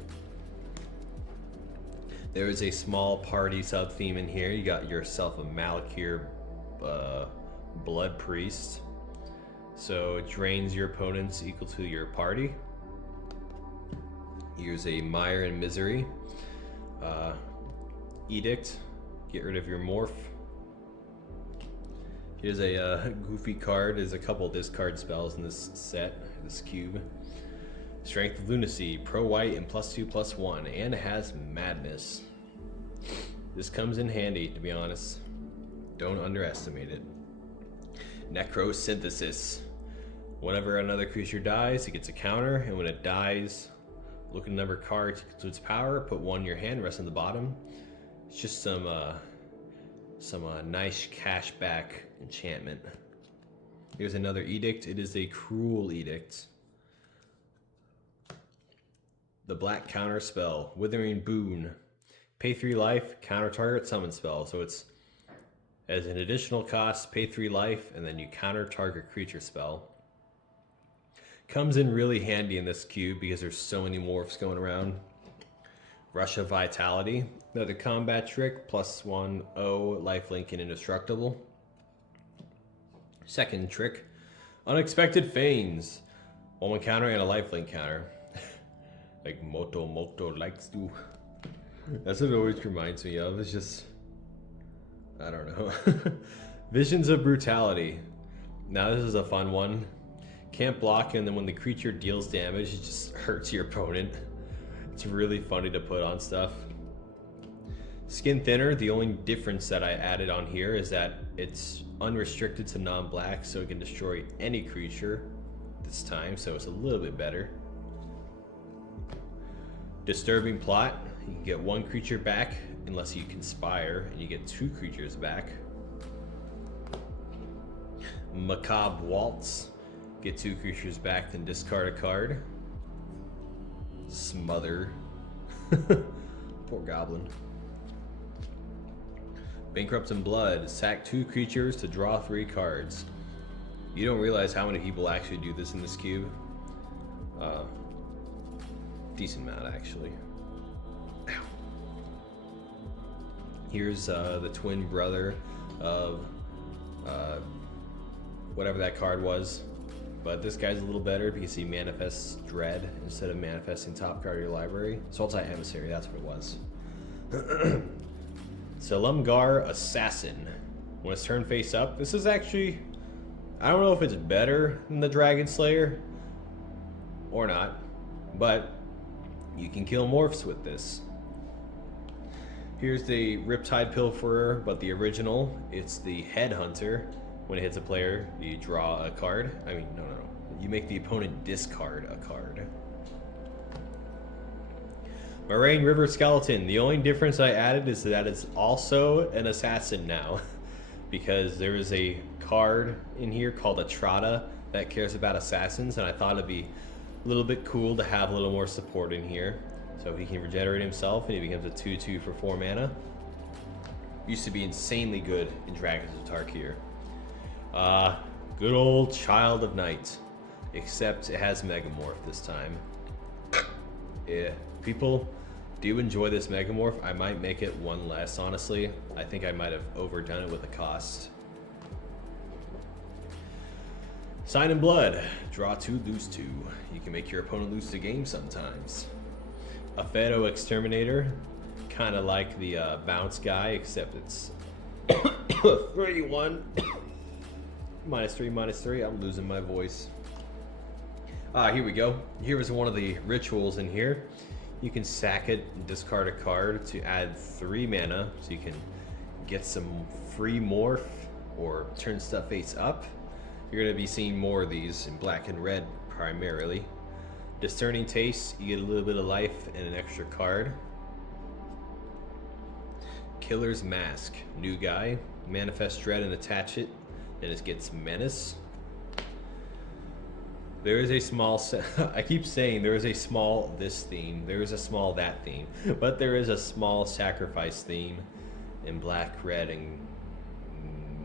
There is a small party sub theme in here. You got yourself a Malakir Blood Priest. So it drains your opponents equal to your party. Here's a Mire and Misery. Edict, get rid of your morph. Here's a goofy card. There's a couple discard spells in this set, this cube. Strength of Lunacy, pro white and +2/+1, and it has Madness. This comes in handy, to be honest. Don't underestimate it. Necrosynthesis. Whenever another creature dies, it gets a counter, and when it dies, look at the number of cards to its power, put 1 in your hand, rest on the bottom. It's just some nice cashback enchantment. Here's another Edict. It is a Cruel Edict. The black counter spell, Withering Boon. Pay 3 life, counter target summon spell. So it's as an additional cost, pay 3 life, and then you counter target creature spell. Comes in really handy in this cube because there's so many morphs going around. Rush of Vitality, another combat trick, +1/0, lifelink and indestructible. Second trick, Unexpected Feigns. 1 counter and a lifelink counter. Like Moto likes to. That's what it always reminds me of. It's just, I don't know. Visions of Brutality. Now this is a fun one. Can't block, and then when the creature deals damage, it just hurts your opponent. It's really funny to put on stuff. Skin Thinner, the only difference that I added on here is that it's unrestricted to non-black, so it can destroy any creature this time, so it's a little bit better. Disturbing Plot, you can get 1 creature back unless you conspire, and you get 2 creatures back. Macabre Waltz, get 2 creatures back, then discard a card. Smother. Poor goblin. Bankrupt in Blood, sack 2 creatures to draw 3 cards. You don't realize how many people actually do this in this cube. Decent amount, actually. Ow. Here's the twin brother of whatever that card was. But this guy's a little better because he manifests Dread instead of manifesting top card of your library. Sultai Emissary, that's what it was. Silumgar Assassin. When it's turned face up, this is actually, I don't know if it's better than the Dragon Slayer or not, but you can kill morphs with this. Here's the Riptide Pilferer, but the original. It's the Headhunter. When it hits a player, you draw a card. I mean, no. You make the opponent discard a card. Moraine River Skeleton. The only difference I added is that it's also an assassin now. Because there is a card in here called Atrata that cares about assassins, and I thought it'd be a little bit cool to have a little more support in here. So he can regenerate himself and he becomes a 2/2 for 4 mana. Used to be insanely good in Dragons of Tarkir. Good old Child of Night. except it has Megamorph this time. Yeah, people do enjoy this Megamorph. I might make it one less, honestly. I think I might have overdone it with the cost. Sign in Blood. Draw 2, lose 2. You can make your opponent lose the game sometimes. A Fedo Exterminator. Kind of like the bounce guy, except it's 3-1. -3, -3. I'm losing my voice. Here we go. Here is one of the rituals in here. You can sack it and discard a card to add 3 mana, so you can get some free morph or turn stuff face up. You're going to be seeing more of these in black and red primarily. Discerning Taste, you get a little bit of life and an extra card. Killer's Mask, new guy. Manifest Dread and attach it, and it gets Menace. There is a small, I keep saying there is a small this theme, there is a small that theme, but there is a small sacrifice theme in black, red, and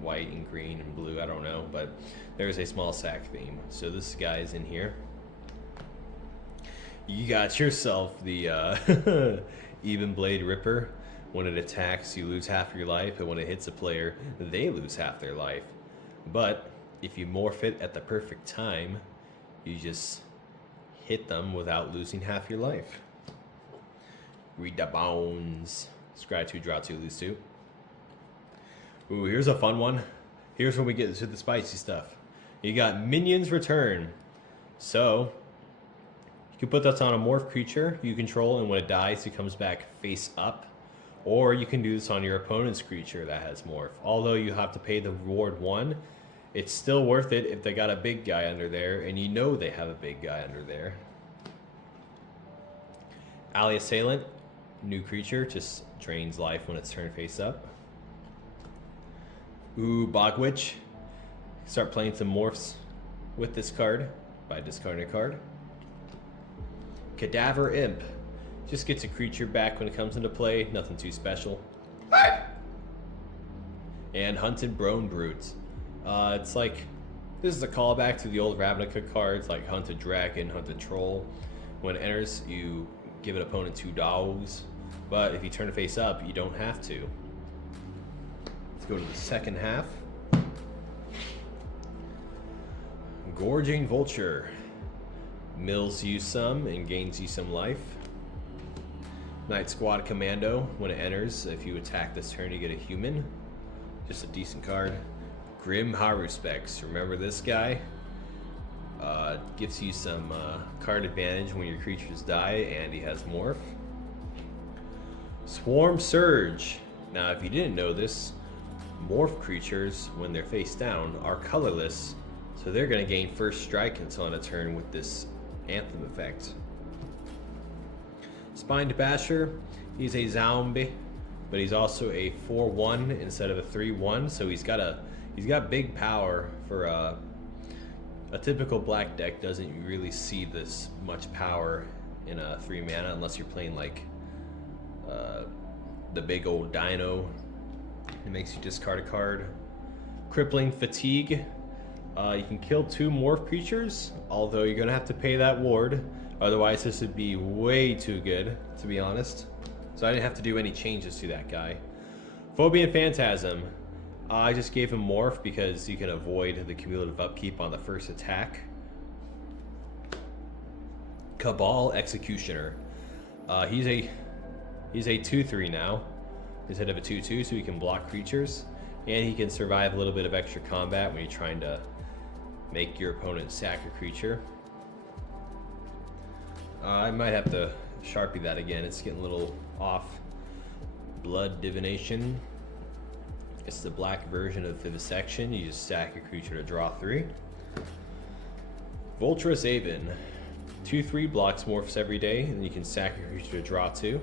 white, and green, and blue, I don't know, but there is a small sack theme. So this guy is in here. You got yourself the Even Blade Ripper. When it attacks, you lose half your life, and when it hits a player, they lose half their life. But if you morph it at the perfect time, you just hit them without losing half your life. Read the bones. Scry 2, draw 2, lose 2. Ooh, here's a fun one. Here's when we get to the spicy stuff. You got Minions Return. So, you can put that on a morph creature you control, and when it dies, it comes back face up. Or you can do this on your opponent's creature that has morph. Although you have to pay the reward 1, it's still worth it if they got a big guy under there, and you know they have a big guy under there. Alley Assailant, new creature, just drains life when it's turned face up. Ooh, Bogwitch. Start playing some morphs with this card by discarding a card. Cadaver Imp. Just gets a creature back when it comes into play, nothing too special. And Hunted Bone Brute. It's like, this is a callback to the old Ravnica cards like Hunted Dragon, Hunted Troll. When it enters, you give an opponent 2 dogs, but if you turn it face up, you don't have to. Let's go to the second half. Gorging Vulture. Mills you some and gains you some life. Night Squad Commando. When it enters, if you attack this turn, you get a human. Just a decent card. Grim Haruspex. Remember this guy? Gives you some card advantage when your creatures die, and he has morph. Swarm Surge. Now, if you didn't know this, morph creatures, when they're face down, are colorless, so they're going to gain first strike until on a turn with this Anthem effect. Spined Basher. He's a zombie, but he's also a 4/1 instead of a 3/1, so he's got big power for a typical black deck. Doesn't really see this much power in a 3 mana unless you're playing like the big old dino. It makes you discard a card. Crippling Fatigue. You can kill 2 morph creatures, although you're gonna have to pay that ward. Otherwise, this would be way too good, to be honest. So I didn't have to do any changes to that guy. Phobia and Phantasm. I just gave him morph because you can avoid the cumulative upkeep on the first attack. Cabal Executioner. He's a 2/3 now instead of a 2/2, so he can block creatures, and he can survive a little bit of extra combat when you're trying to make your opponent sack a creature. I might have to Sharpie that again. It's getting a little off. Blood Divination. It's the black version of Vivisection. You just sack a creature to draw 3. Voltress Aven. 2/3 blocks morphs every day, and you can sack a creature to draw 2.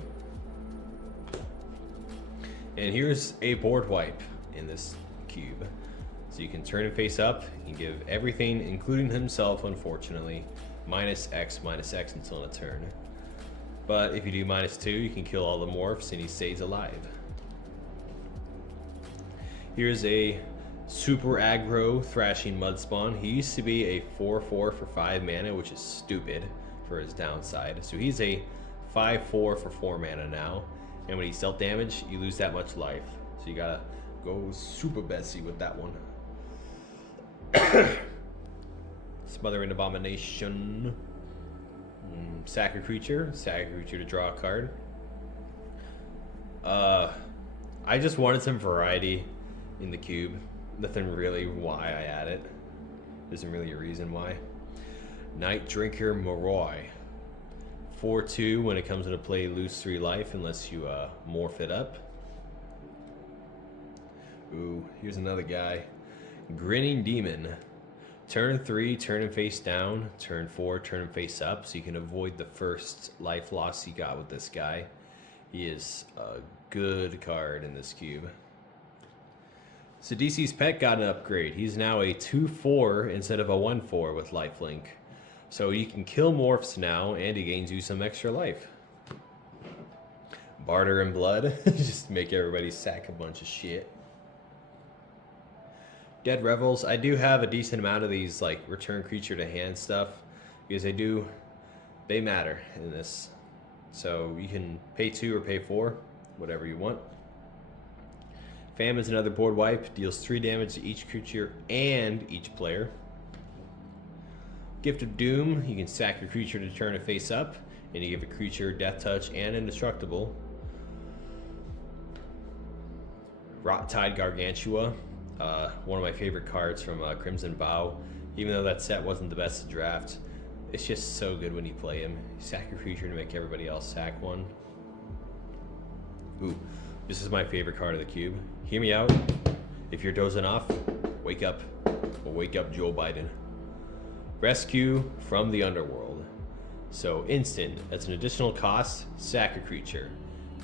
And here's a board wipe in this cube. So you can turn it face up and give everything, including himself, unfortunately, -X until a turn. But if you do -2, you can kill all the morphs and he stays alive. Here's a Super aggro Thrashing Mudspawn. He used to be a 4/4 for 5 mana, which is stupid for his downside. So he's a 5/4 for 4 mana now. And when he's dealt damage, you lose that much life. So you gotta go super Betsy with that one. Smothering Abomination. Sack a creature to draw a card. I just wanted some variety in the cube. Nothing really why I add it. Isn't really a reason why. Night Drinker Moroi. 4/2 when it comes into play, lose 3 life unless you morph it up. Ooh, here's another guy. Grinning Demon. Turn 3, turn him face down. Turn 4, turn him face up, so you can avoid the first life loss you got with this guy. He is a good card in this cube. So DC's Pet got an upgrade. He's now a 2/4 instead of a 1/4 with lifelink. So you can kill morphs now, and he gains you some extra life. Barter and Blood. Just make everybody sack a bunch of shit. Dead Revels. I do have a decent amount of these like return creature to hand stuff because they matter in this. So you can pay 2 or pay 4, whatever you want. Famine's another board wipe, deals 3 damage to each creature and each player. Gift of Doom, you can sack your creature to turn it face up, and you give a creature Death Touch and Indestructible. Rot-Tide Gargantua, one of my favorite cards from Crimson Vow. Even though that set wasn't the best to draft, it's just so good when you play him. You sack your creature to make everybody else sack one. Ooh, this is my favorite card of the cube. Hear me out. If you're dozing off, wake up. Or wake up Joe Biden. Rescue from the Underworld. So instant, that's an additional cost, sack a creature.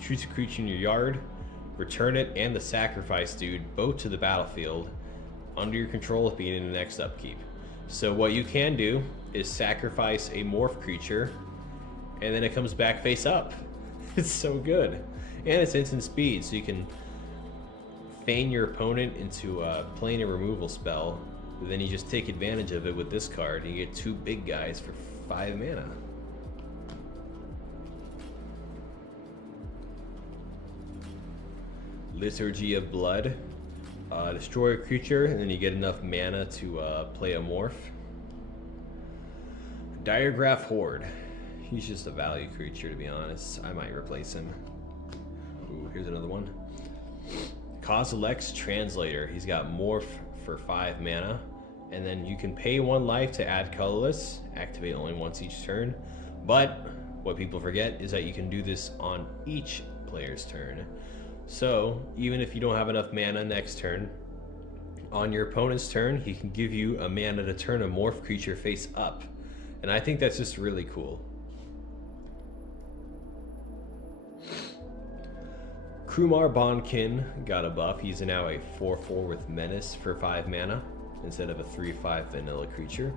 Choose a creature in your yard, return it and the sacrifice dude both to the battlefield under your control at the beginning of the next upkeep. So what you can do is sacrifice a morph creature and then it comes back face up. It's so good. And it's instant speed, so you can feign your opponent into playing a removal spell, but then you just take advantage of it with this card and you get 2 big guys for 5 mana. Liturgy of Blood. Destroy a creature and then you get enough mana to play a morph. Diregraph Horde. He's just a value creature, to be honest. I might replace him. Ooh, here's another one. Kozilek's Translator. He's got morph for 5 mana, and then you can pay 1 life to add colorless, activate only once each turn. But what people forget is that you can do this on each player's turn. So even if you don't have enough mana next turn, on your opponent's turn, he can give you a mana to turn a morph creature face up. And I think that's just really cool. Krumar Bonkin got a buff. He's now a 4/4 with Menace for 5 mana instead of a 3/5 vanilla creature.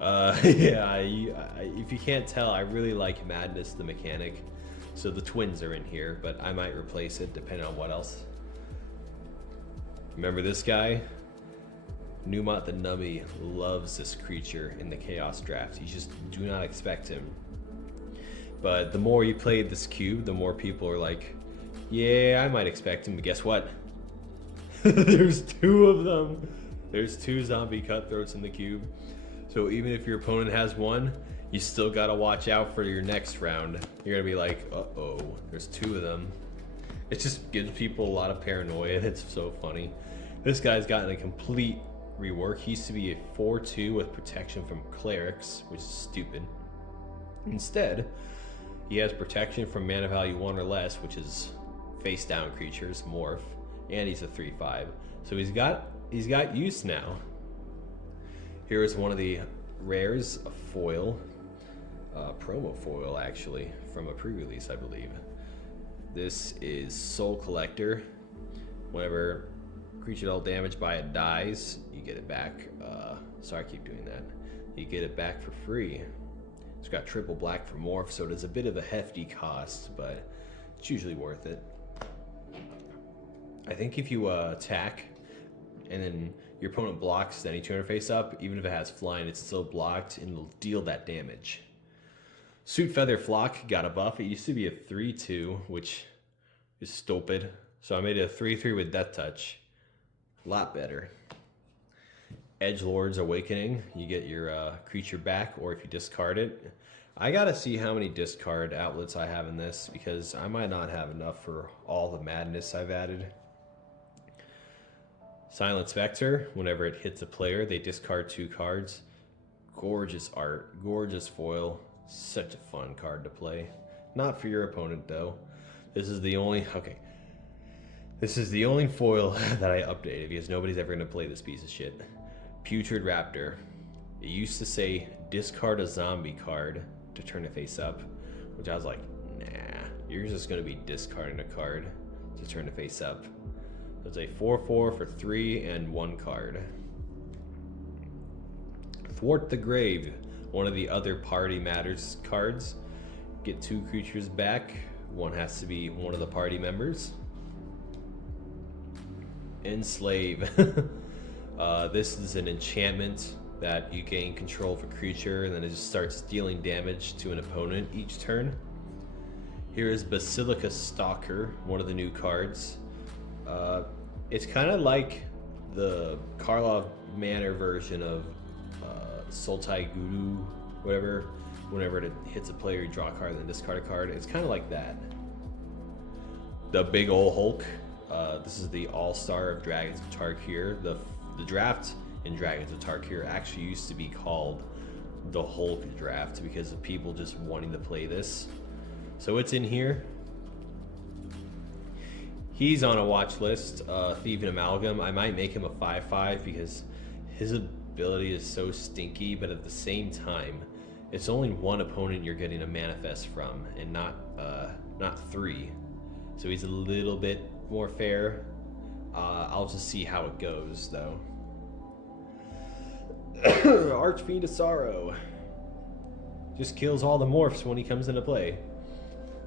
Yeah, if you can't tell, I really like Madness the mechanic. So the twins are in here, but I might replace it depending on what else. Remember this guy? Numot the Nummy loves this creature in the Chaos Draft. You just do not expect him. But the more you play this cube, the more people are like, yeah, I might expect him, but guess what? There's 2 of them. There's 2 zombie cutthroats in the cube. So even if your opponent has 1, you still gotta watch out for your next round. You're gonna be like, uh-oh, there's 2 of them. It just gives people a lot of paranoia, and it's so funny. This guy's gotten a complete rework. He used to be a 4/2 with protection from clerics, which is stupid. Instead, he has protection from mana value 1 or less, which is face down creatures, morph, and he's a 3/5. So he's got use now. Here is one of the rares, a foil, promo foil actually, from a pre-release, I believe. This is Soul Collector. Whenever creature dealt damage by it dies, you get it back. Sorry, I keep doing that. You get it back for free. It's got triple black for morph, so it is a bit of a hefty cost, but it's usually worth it. I think if you attack and then your opponent blocks, then you turn face up, even if it has flying, it's still blocked and it'll deal that damage. Suit Feather Flock got a buff. It used to be a 3/2, which is stupid. So I made it a 3/3 with Death Touch. A lot better. Edgelord's Awakening. You get your creature back, or if you discard it. I gotta see how many discard outlets I have in this, because I might not have enough for all the madness I've added. Silent Spectre. Whenever it hits a player, they discard 2 cards. Gorgeous art. Gorgeous foil. Such a fun card to play. Not for your opponent, though. This is the only... Okay. This is the only foil that I updated, because nobody's ever going to play this piece of shit. Putrid Raptor. It used to say, discard a zombie card to turn it face up, which I was like, nah, you're just going to be discarding a card to turn it face up. It's a 4/4 for 3 and 1 card. Thwart the Grave. One of the other Party Matters cards. Get 2 creatures back. One has to be one of the party members. Enslave. This is an enchantment that you gain control of a creature, and then it just starts dealing damage to an opponent each turn. Here is Basilica Stalker, one of the new cards. It's kind of like the Karlov Manor version of Sultai Guru, whatever. Whenever it hits a player, you draw a card and then discard a card. It's kind of like that. The Big Ol' Hulk. This is the All-Star of Dragons of Tarkir. The draft in Dragons of Tarkir actually used to be called the Hulk draft because of people just wanting to play this. So it's in here. He's on a watch list, Thieving Amalgam. I might make him a 5/5 because his ability is so stinky, but at the same time, it's only one opponent you're getting a manifest from, and not 3. So he's a little bit more fair. I'll just see how it goes, though. Archfiend of Sorrow. Just kills all the morphs when he comes into play.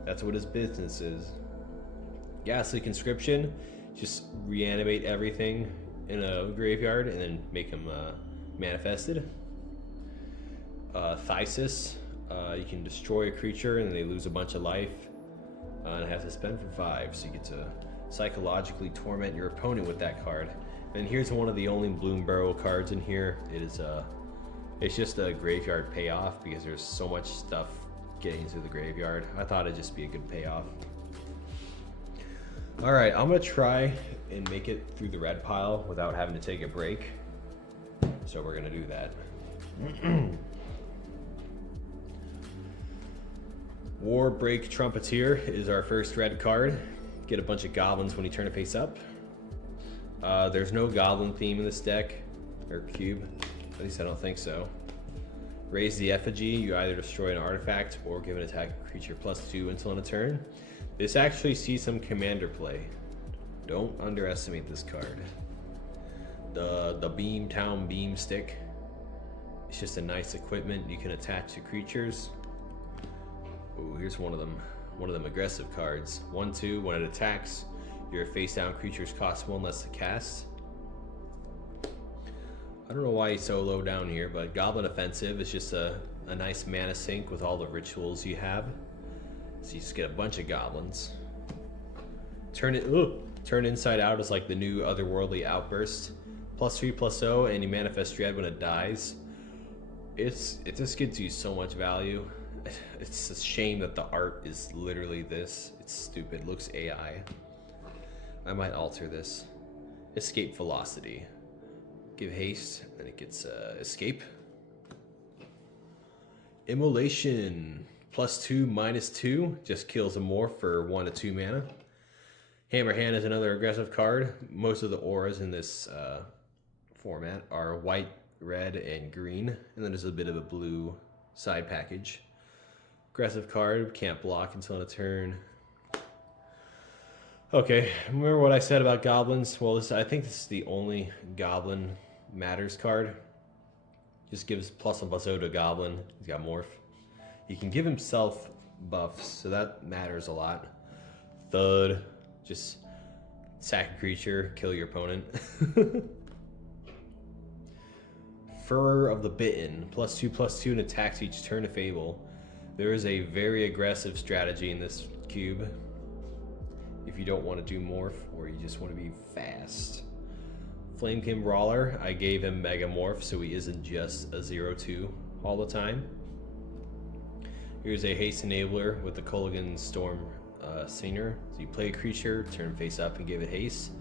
That's what his business is. Ghastly Conscription. Just reanimate everything in a graveyard and then make him manifested. Thysis. You can destroy a creature and they lose a bunch of life. And have to spend for 5, so you get to psychologically torment your opponent with that card. And here's one of the only Bloomburrow cards in here. It's just a graveyard payoff because there's so much stuff getting to the graveyard. I thought it'd just be a good payoff. All right, I'm gonna try and make it through the red pile without having to take a break. So we're gonna do that. Warbreak Trumpeter is our first red card. Get a bunch of goblins when you turn it face up. There's no goblin theme in this deck, or cube. At least I don't think so. Raise the Effigy. You either destroy an artifact or give an attack creature +2 until end of turn. This actually sees some commander play. Don't underestimate this card. The Beamtown Beam Stick. It's just a nice equipment you can attach to creatures. Ooh, here's one of them. One of them aggressive cards. 1/2, when it attacks, your face-down creatures cost 1 less to cast. I don't know why he's so low down here, but Goblin Offensive is just a nice mana sink with all the rituals you have. So you just get a bunch of goblins. Turn Inside Out is like the new Otherworldly Outburst. +3/+0, and you manifest Dread when it dies. It just gives you so much value. It's a shame that the art is literally this. It's stupid. It looks AI. I might alter this. Escape Velocity. Give haste, and it gets escape. Immolation. +2/-2. Just kills a morph for 1 to 2 mana. Hammerhand is another aggressive card. Most of the auras in this format are white, red, and green. And then there's a bit of a blue side package. Aggressive card, can't block until end of turn. Okay, remember what I said about goblins? Well, I think this is the only Goblin Matters card. Just gives +1/+0 to a goblin. He's got morph. He can give himself buffs, so that matters a lot. Thud, just Sack a creature, kill your opponent. Fur of the Bitten, +2/+2 and attacks each turn of Fable. There is a very aggressive strategy in this cube if you don't want to do morph or you just want to be fast. Flamekin Brawler, I gave him Megamorph so he isn't just a 0/2 all the time. Here's a haste enabler with the Kolaghan Storm Singer. So you play a creature, turn face up and give it haste.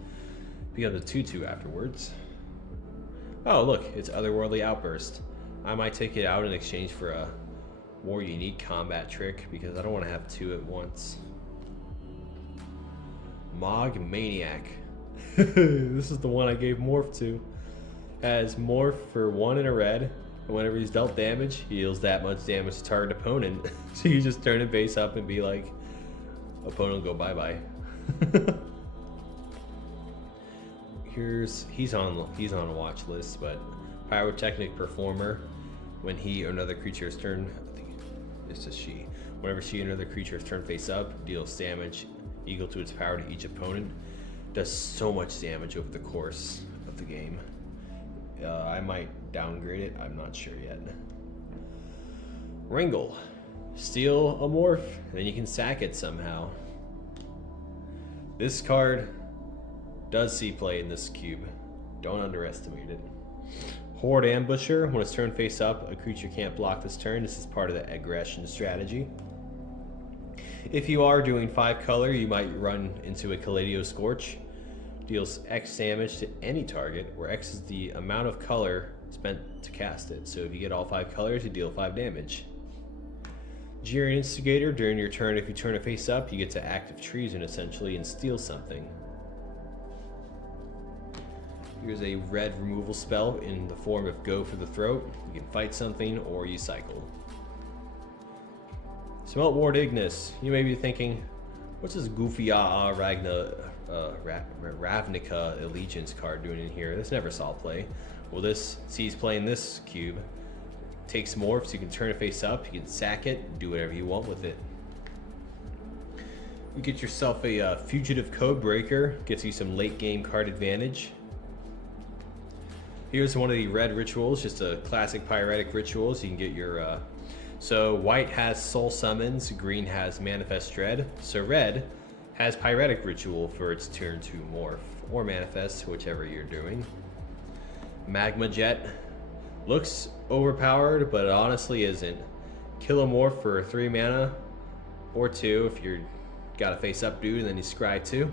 Becomes a 2/2 afterwards. Oh look, it's Otherworldly Outburst. I might take it out in exchange for a more unique combat trick because I don't want to have two at once. Mog Maniac. This is the one I gave Morph to. Has Morph for 1 and a red, and whenever he's dealt damage, he deals that much damage to target opponent. So you just turn it face up and be like, opponent go bye-bye. He's on a watch list, but Pyrotechnic Performer, when he or another creature's turn, I think it's just she. Whenever she or another creature's turn face up, deals damage equal to its power to each opponent. Does so much damage over the course of the game. I might downgrade it, I'm not sure yet. Ringle. Steal a morph, and then you can sack it somehow. This card does see play in this cube. Don't underestimate it. Horde Ambusher. When it's turn face up, a creature can't block this turn. This is part of the aggression strategy. If you are doing 5 color, you might run into a Calladio Scorch. Deals X damage to any target, where X is the amount of color spent to cast it. So if you get all 5 colors, you deal 5 damage. Jeering Instigator. During your turn, if you turn it face up, you get to active treason essentially and steal something. Here's a red removal spell in the form of Go for the Throat. You can fight something or you cycle. Smeltwort Ignis. You may be thinking, what's this goofy Ravnica Allegiance card doing in here? This never saw play. Well, this sees play in this cube. Takes morphs, you can turn it face up, you can sack it, do whatever you want with it. You get yourself a Fugitive Codebreaker, gets you some late game card advantage. Here's one of the red rituals, just a classic pyretic rituals. You can get your so white has Soul Summons, green has Manifest Dread. So red has Pyretic Ritual for its turn to morph or manifest, whichever you're doing. Magma Jet looks overpowered, but it honestly isn't. Kill a morph for 3 mana or 2 if you're got a face up dude, and then you scry 2.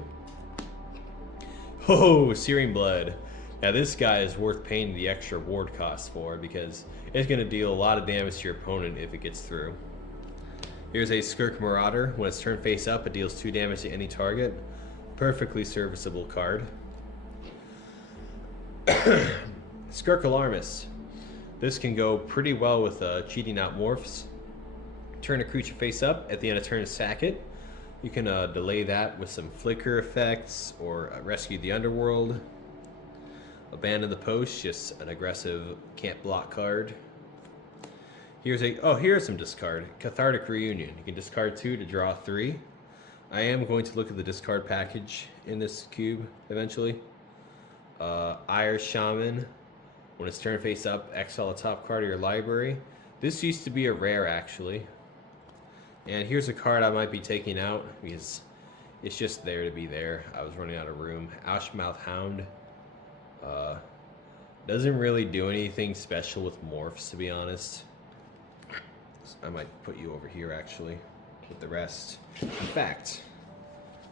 Oh, Searing Blood. Now this guy is worth paying the extra ward cost for because it's going to deal a lot of damage to your opponent if it gets through. Here's a Skirk Marauder. When it's turned face up, it deals 2 damage to any target. Perfectly serviceable card. Skirk Alarmist. This can go pretty well with cheating out morphs. Turn a creature face up. At the end of turn, sack it. You can delay that with some flicker effects or rescue the underworld. Abandon the Post, just an aggressive can't block card. Here's some discard. Cathartic Reunion. You can discard 2 to draw 3. I am going to look at the discard package in this cube eventually. Ire Shaman. When it's turned face up, exile the top card of your library. This used to be a rare actually. And here's a card I might be taking out because it's just there to be there. I was running out of room. Ashmouth Hound. Doesn't really do anything special with morphs, to be honest. I might put you over here actually with the rest. In fact,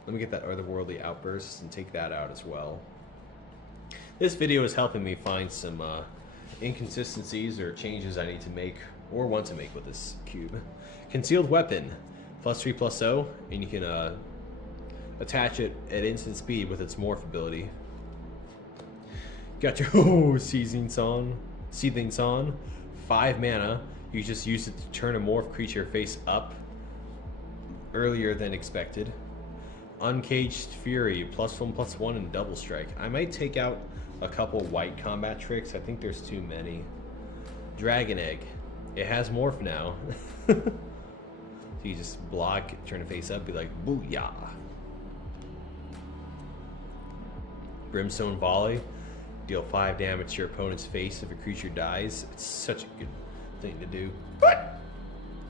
let me get that Otherworldly Outburst and take that out as well. This video is helping me find some inconsistencies or changes I need to make or want to make with this cube. Concealed Weapon, +3/+0, and you can attach it at instant speed with its morph ability. Got your Seething Song, 5 mana. You just use it to turn a morph creature face up earlier than expected. Uncaged Fury, +1/+1 and double strike. I might take out a couple white combat tricks. I think there's too many. Dragon Egg. It has morph now. So you just block, turn it face up, be like, booyah. Brimstone Volley. Deal 5 damage to your opponent's face if a creature dies. It's such a good thing to do.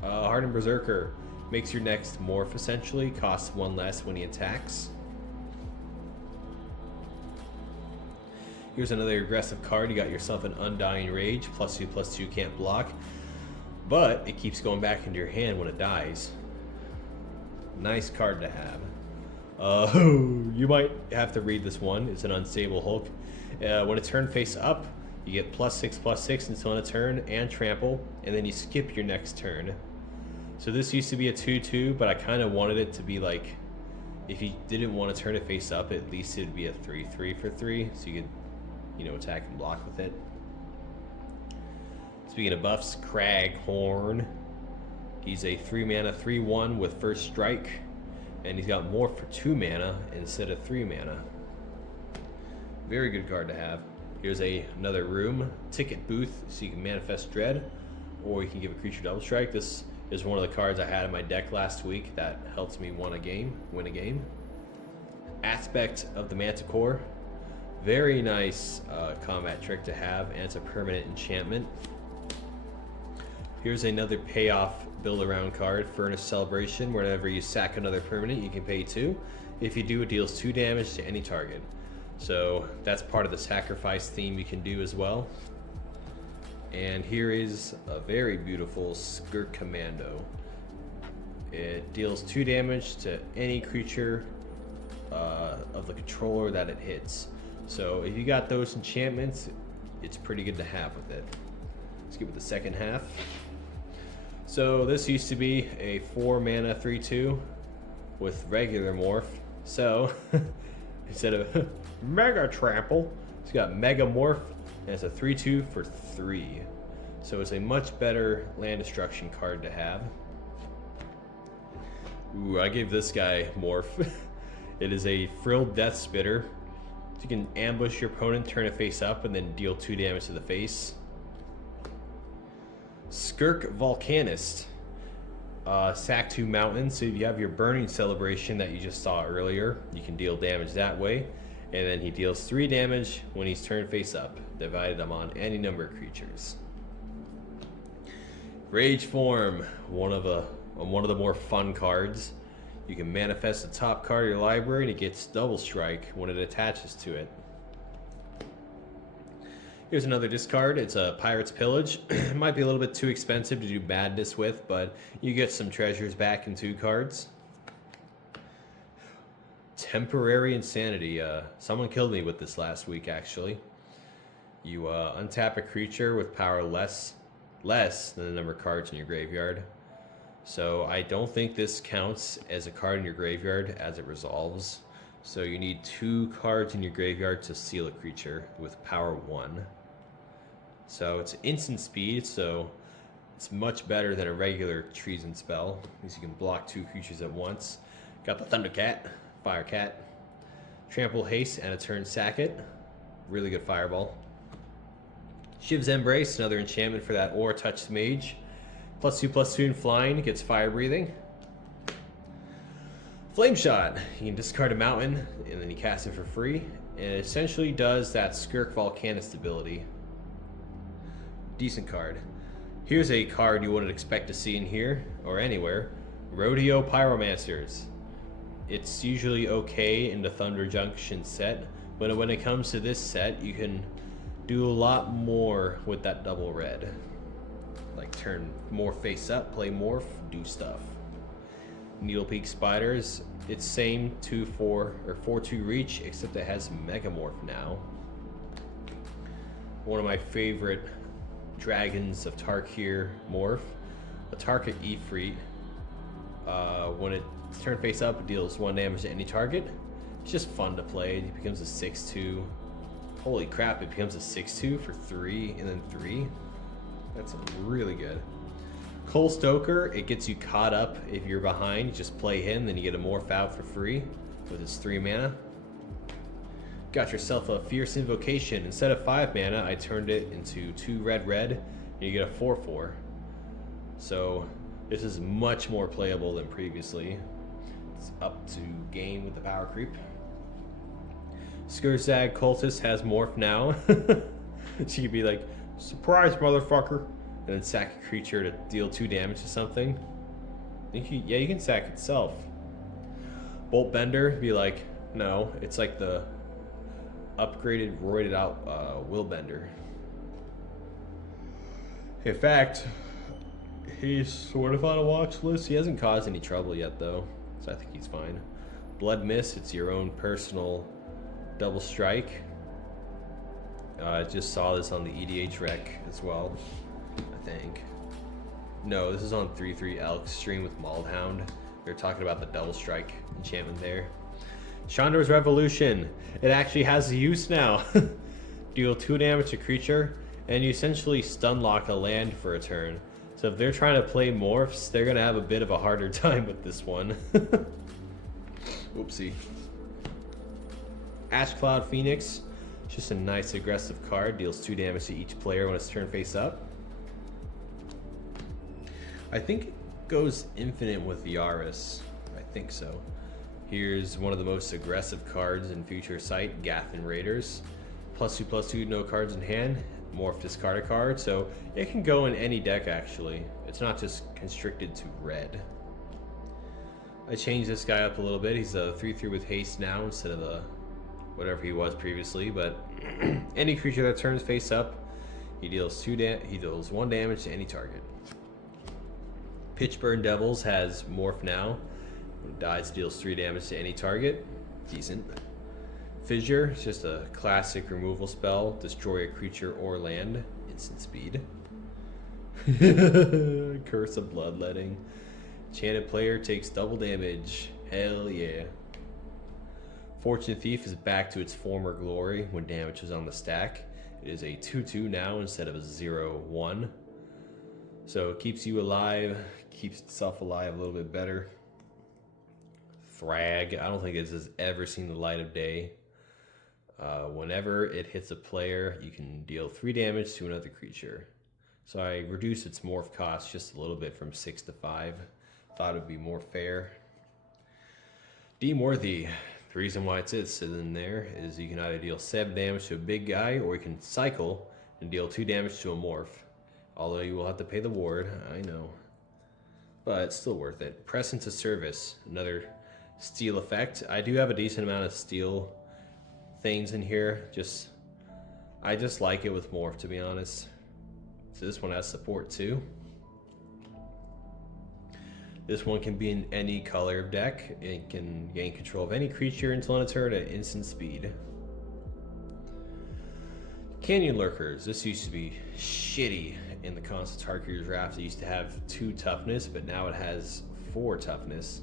Hardened Berserker. Makes your next morph essentially. Costs 1 less when he attacks. Here's another aggressive card. You got yourself an Undying Rage. +2/+2 can't block. But it keeps going back into your hand when it dies. Nice card to have. You might have to read this one. It's an Unstable Hulk. When it's turned face up, you get +6/+6 until end of turn and trample, and then you skip your next turn. So this used to be a 2/2, but I kind of wanted it to be like, if you didn't want to turn it face up, at least it'd be a 3/3 for 3, so you could, attack and block with it. Speaking of buffs, Craghorn. He's a 3 mana 3/1 with first strike, and he's got more for 2 mana instead of 3 mana. Very good card to have. Here's another room, Ticket Booth, so you can manifest Dread, or you can give a creature double strike. This is one of the cards I had in my deck last week that helps me win a game. Aspect of the Manticore. Very nice combat trick to have, and it's a permanent enchantment. Here's another payoff build around card, Furnace Celebration. Whenever you sack another permanent, you can pay 2. If you do, it deals 2 damage to any target. So that's part of the sacrifice theme you can do as well. And here is a very beautiful Skirk Commando. It deals 2 damage to any creature of the controller that it hits. So if you got those enchantments, it's pretty good to have with it. Let's get with the second half. So this used to be a 4 mana 3/2 with regular morph. So instead of Mega Trample, it's got Mega Morph, and it's a 3/2 for 3. So it's a much better land destruction card to have. Ooh, I gave this guy Morph. It is a Frilled Death Spitter. So you can ambush your opponent, turn it face up, and then deal 2 damage to the face. Skirk Volcanist. Sack 2 mountains, so if you have your Burning Celebration that you just saw earlier, you can deal damage that way. And then he deals 3 damage when he's turned face up, divided them on any number of creatures. Rage Form, one of the more fun cards. You can manifest the top card of your library and it gets double strike when it attaches to it. Here's another discard. It's a Pirate's Pillage. It might be a little bit too expensive to do madness with, but you get some treasures back in 2 cards. Temporary Insanity. Someone killed me with this last week, actually. You untap a creature with power less than the number of cards in your graveyard. So I don't think this counts as a card in your graveyard as it resolves. So you need 2 cards in your graveyard to seal a creature with power 1. So it's instant speed, so it's much better than a regular treason spell, because you can block 2 creatures at once. Got the Thundercat, Firecat, Trample Haste, and a turn sack it. Really good fireball. Shiv's Embrace, another enchantment for that Aura Touch Mage. +2/+2 in flying, gets fire breathing. Flame Shot, you can discard a mountain and then you cast it for free. And it essentially does that Skirk Volcanist ability. Decent card. Here's a card you wouldn't expect to see in here or anywhere. Rodeo Pyromancers. It's usually okay in the Thunder Junction set, but when it comes to this set, you can do a lot more with that double red. Like turn more face up, play morph, do stuff. Needlepeak Spiders, it's same 2/4 or 4/2 reach, except it has Megamorph now. One of my favorite Dragons of Tarkir morph, a Tarkir Ifrit. When it's turned face up, it deals 1 damage to any target. It's just fun to play. It becomes a 6/2. Holy crap, it becomes a 6/2 for 3 and then 3. That's really good. Cole Stoker, it gets you caught up if you're behind. You just play him, then you get a morph out for free with his 3 mana. Got yourself a Fierce Invocation. Instead of 5 mana, I turned it into 2 red, and you get a 4/4. So this is much more playable than previously. It's up to game with the power creep. Skurzag Cultist has morph now. She could be like, surprise, motherfucker, and then sack a creature to deal 2 damage to something. Yeah, you can sack itself. Bolt Bender be like, no, it's like the upgraded, roided out Will Bender. In fact, he's sort of on a watch list. He hasn't caused any trouble yet, though, so I think he's fine. Blood Mist, it's your own personal double strike. I just saw this on the EDH rec as well, I think. No, this is on 3-3 Elk stream with Maulhound. They're talking about the double strike enchantment there. Chandra's Revolution. It actually has a use now. Deal 2 damage to creature, and you essentially stun lock a land for a turn. So if they're trying to play morphs, they're gonna have a bit of a harder time with this one. Whoopsie. Ash Cloud Phoenix. Just a nice aggressive card. Deals 2 damage to each player when it's turn face up. I think it goes infinite with Yaris. I think so. Here's one of the most aggressive cards in Future Sight, Gathan Raiders. +2/+2, no cards in hand. Morph, discard a card. So it can go in any deck, actually. It's not just constricted to red. I changed this guy up a little bit. He's a 3/3 with haste now instead of the whatever he was previously. But any creature that turns face up, he deals 1 damage to any target. Pitchburn Devils has morph now. When it dies, deals 3 damage to any target. Decent. Fissure, it's just a classic removal spell. Destroy a creature or land. Instant speed. Curse of Bloodletting. Enchanted player takes double damage. Hell yeah. Fortune Thief is back to its former glory when damage is on the stack. It is a 2/2 now instead of a 0/1. So it keeps you alive, keeps itself alive a little bit better. Thrag, I don't think this has ever seen the light of day. Whenever it hits a player, you can deal 3 damage to another creature. So I reduced its morph cost just a little bit from 6 to 5. Thought it would be more fair. Deem Worthy. The reason why it's in there is you can either deal 7 damage to a big guy, or you can cycle and deal 2 damage to a morph. Although you will have to pay the ward, I know. But it's still worth it. Press into Service, another steel effect. I do have a decent amount of steel things in here. I just like it with morph, to be honest. So this one has support too. This one can be in any color of deck. It can gain control of any creature until on a turn at instant speed. Canyon Lurkers. This used to be shitty in the Constant Tarkir draft. It used to have 2 toughness, but now it has 4 toughness.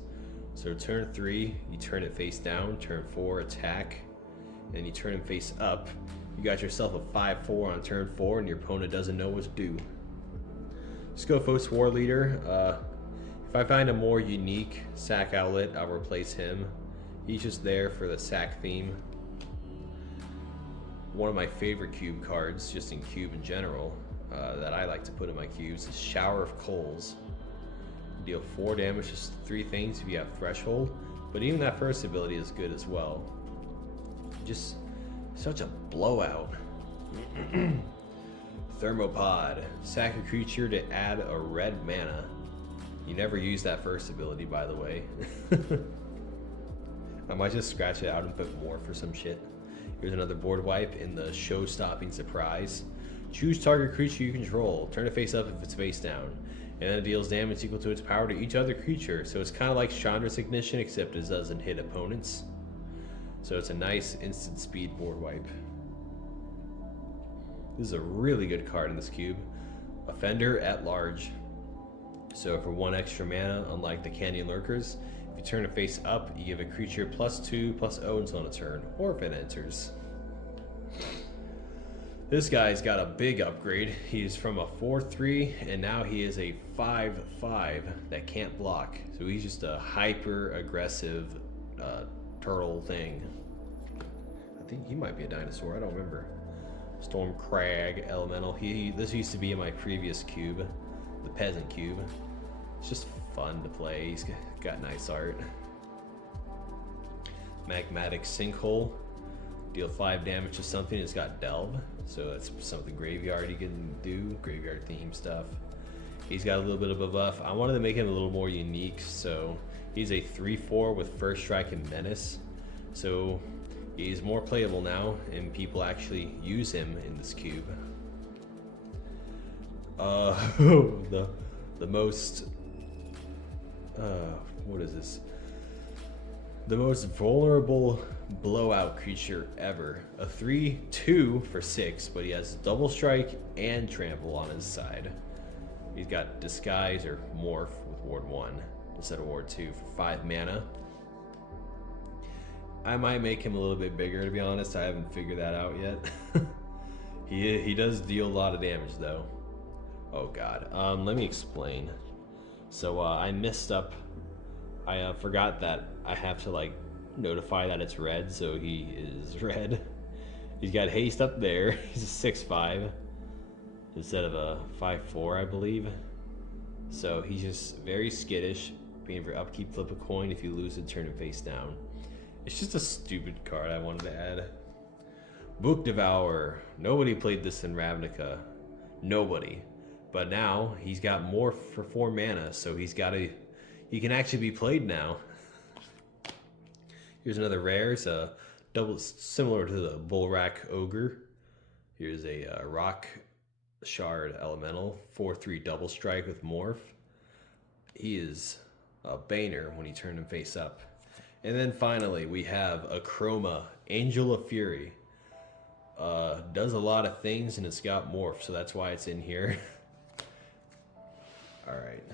So turn 3, you turn it face down. Turn 4, attack. And you turn him face up. You got yourself a 5/4 on turn 4, and your opponent doesn't know what to do. Skophos War Leader. If I find a more unique sack outlet, I'll replace him. He's just there for the sack theme. One of my favorite cube cards, just in cube in general, that I like to put in my cubes is Shower of Coals. Deal 4 damage to 3 things if you have Threshold, but even that first ability is good as well. Just such a blowout. Thermopod. Sack a creature to add a red mana. You never use that first ability, by the way. I might just scratch it out and put more for some shit. Here's another board wipe in the show-stopping surprise. Choose target creature you control. Turn it face up if it's face down. And then it deals damage equal to its power to each other creature. So it's kind of like Chandra's Ignition, except it doesn't hit opponents. So it's a nice instant speed board wipe. This is a really good card in this cube. Offender at Large. So for 1 extra mana, unlike the Canyon Lurkers, if you turn it face up, you give a creature +2/+0 until on a turn, or if it enters. This guy's got a big upgrade. He's from a 4/3, and now he is a 5/5 that can't block. So he's just a hyper aggressive turtle thing. I think he might be a dinosaur, I don't remember. Storm Crag Elemental. This used to be in my previous cube, the Peasant Cube. It's just fun to play. He's got nice art. Magmatic Sinkhole. Deal 5 damage to something. It's got Delve, so that's something graveyard you can do, graveyard theme stuff. He's got a little bit of a buff. I wanted to make him a little more unique, so he's a 3/4 with First Strike and Menace. So he's more playable now, and people actually use him in this cube. The most what is this? The most vulnerable blowout creature ever. A 3/2 for 6, but he has double strike and trample on his side. He's got disguise or morph with ward 1 instead of ward 2 for 5 mana. I might make him a little bit bigger, to be honest. I haven't figured that out yet. He does deal a lot of damage though. Oh god. Let me explain. So I messed up. I forgot that I have to like notify that it's red, so he is red. He's got haste up there. He's a 6/5 instead of a 5/4, I believe. So he's just very skittish. Paying for upkeep, flip a coin. If you lose it, turn it face down. It's just a stupid card I wanted to add. Book Devourer. Nobody played this in Ravnica. Nobody. But now he's got more for 4 mana, so he can actually be played now. Here's another rare. It's a double, similar to the Bullrack Ogre. Here's a Rock Shard Elemental, 4/3 double strike with morph. He is a Baner when you turn him face up. And then finally we have a Chroma Angel of Fury. Does a lot of things and it's got morph, so that's why it's in here. All right.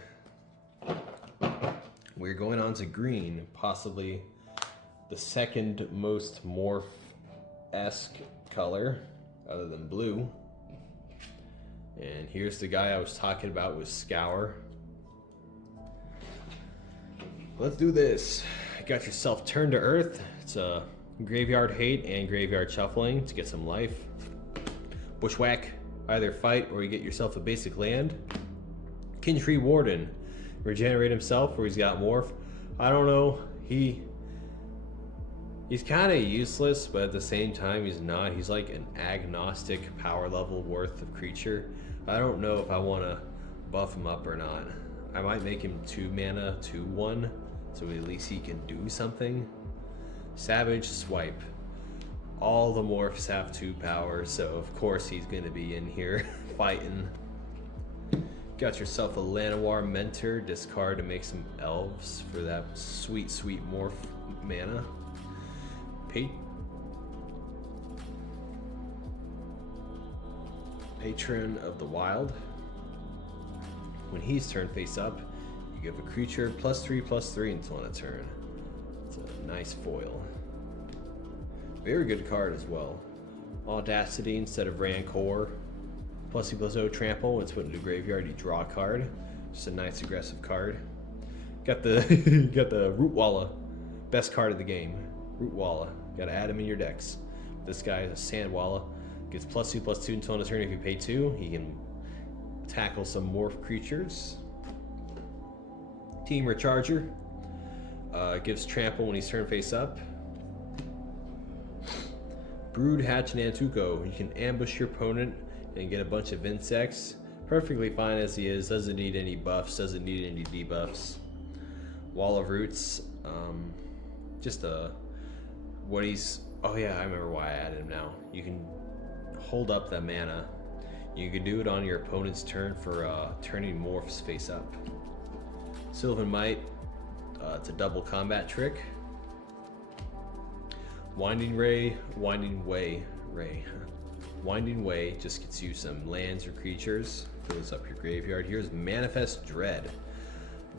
We're going on to green, possibly the second most morph-esque color other than blue. And here's the guy I was talking about with Scour. Let's do this. Got yourself Turn to Earth. It's a Graveyard Hate and Graveyard Shuffling to get some life. Bushwhack. Either fight or you get yourself a basic land. Kintree Warden. Regenerate himself or he's got morph. I don't know. He's kind of useless, but at the same time he's not. He's like an agnostic power level worth of creature. I don't know if I want to buff him up or not. I might make him 2 mana, 2/1, so at least he can do something. Savage Swipe. All the morphs have 2 power, so of course he's going to be in here fighting. Got yourself a Llanowar Mentor. Discard to make some elves for that sweet, sweet morph mana. Patron of the Wild. When he's turned face up, you give a creature +3/+3 until on a turn. It's a nice foil. Very good card as well. Audacity instead of Rancor. +2/+0 trample. When it's put into graveyard, you draw a card. Just a nice aggressive card. Got the got the Root Walla, best card of the game. Root Walla. Got to add him in your decks. This guy is a Sand Walla. Gets +2/+2 until on a turn. If you pay 2, he can tackle some morph creatures. Team Recharger. Gives trample when he's turned face up. Brood Hatch Nantuko. You can ambush your opponent and get a bunch of insects. Perfectly fine as he is. Doesn't need any buffs. Doesn't need any debuffs. Wall of Roots. Just what he's. Oh yeah, I remember why I added him now. You can hold up the mana. You can do it on your opponent's turn for turning morphs face up. Sylvan Might. It's a double combat trick. Winding Way just gets you some lands or creatures. Fills up your graveyard. Here's Manifest Dread.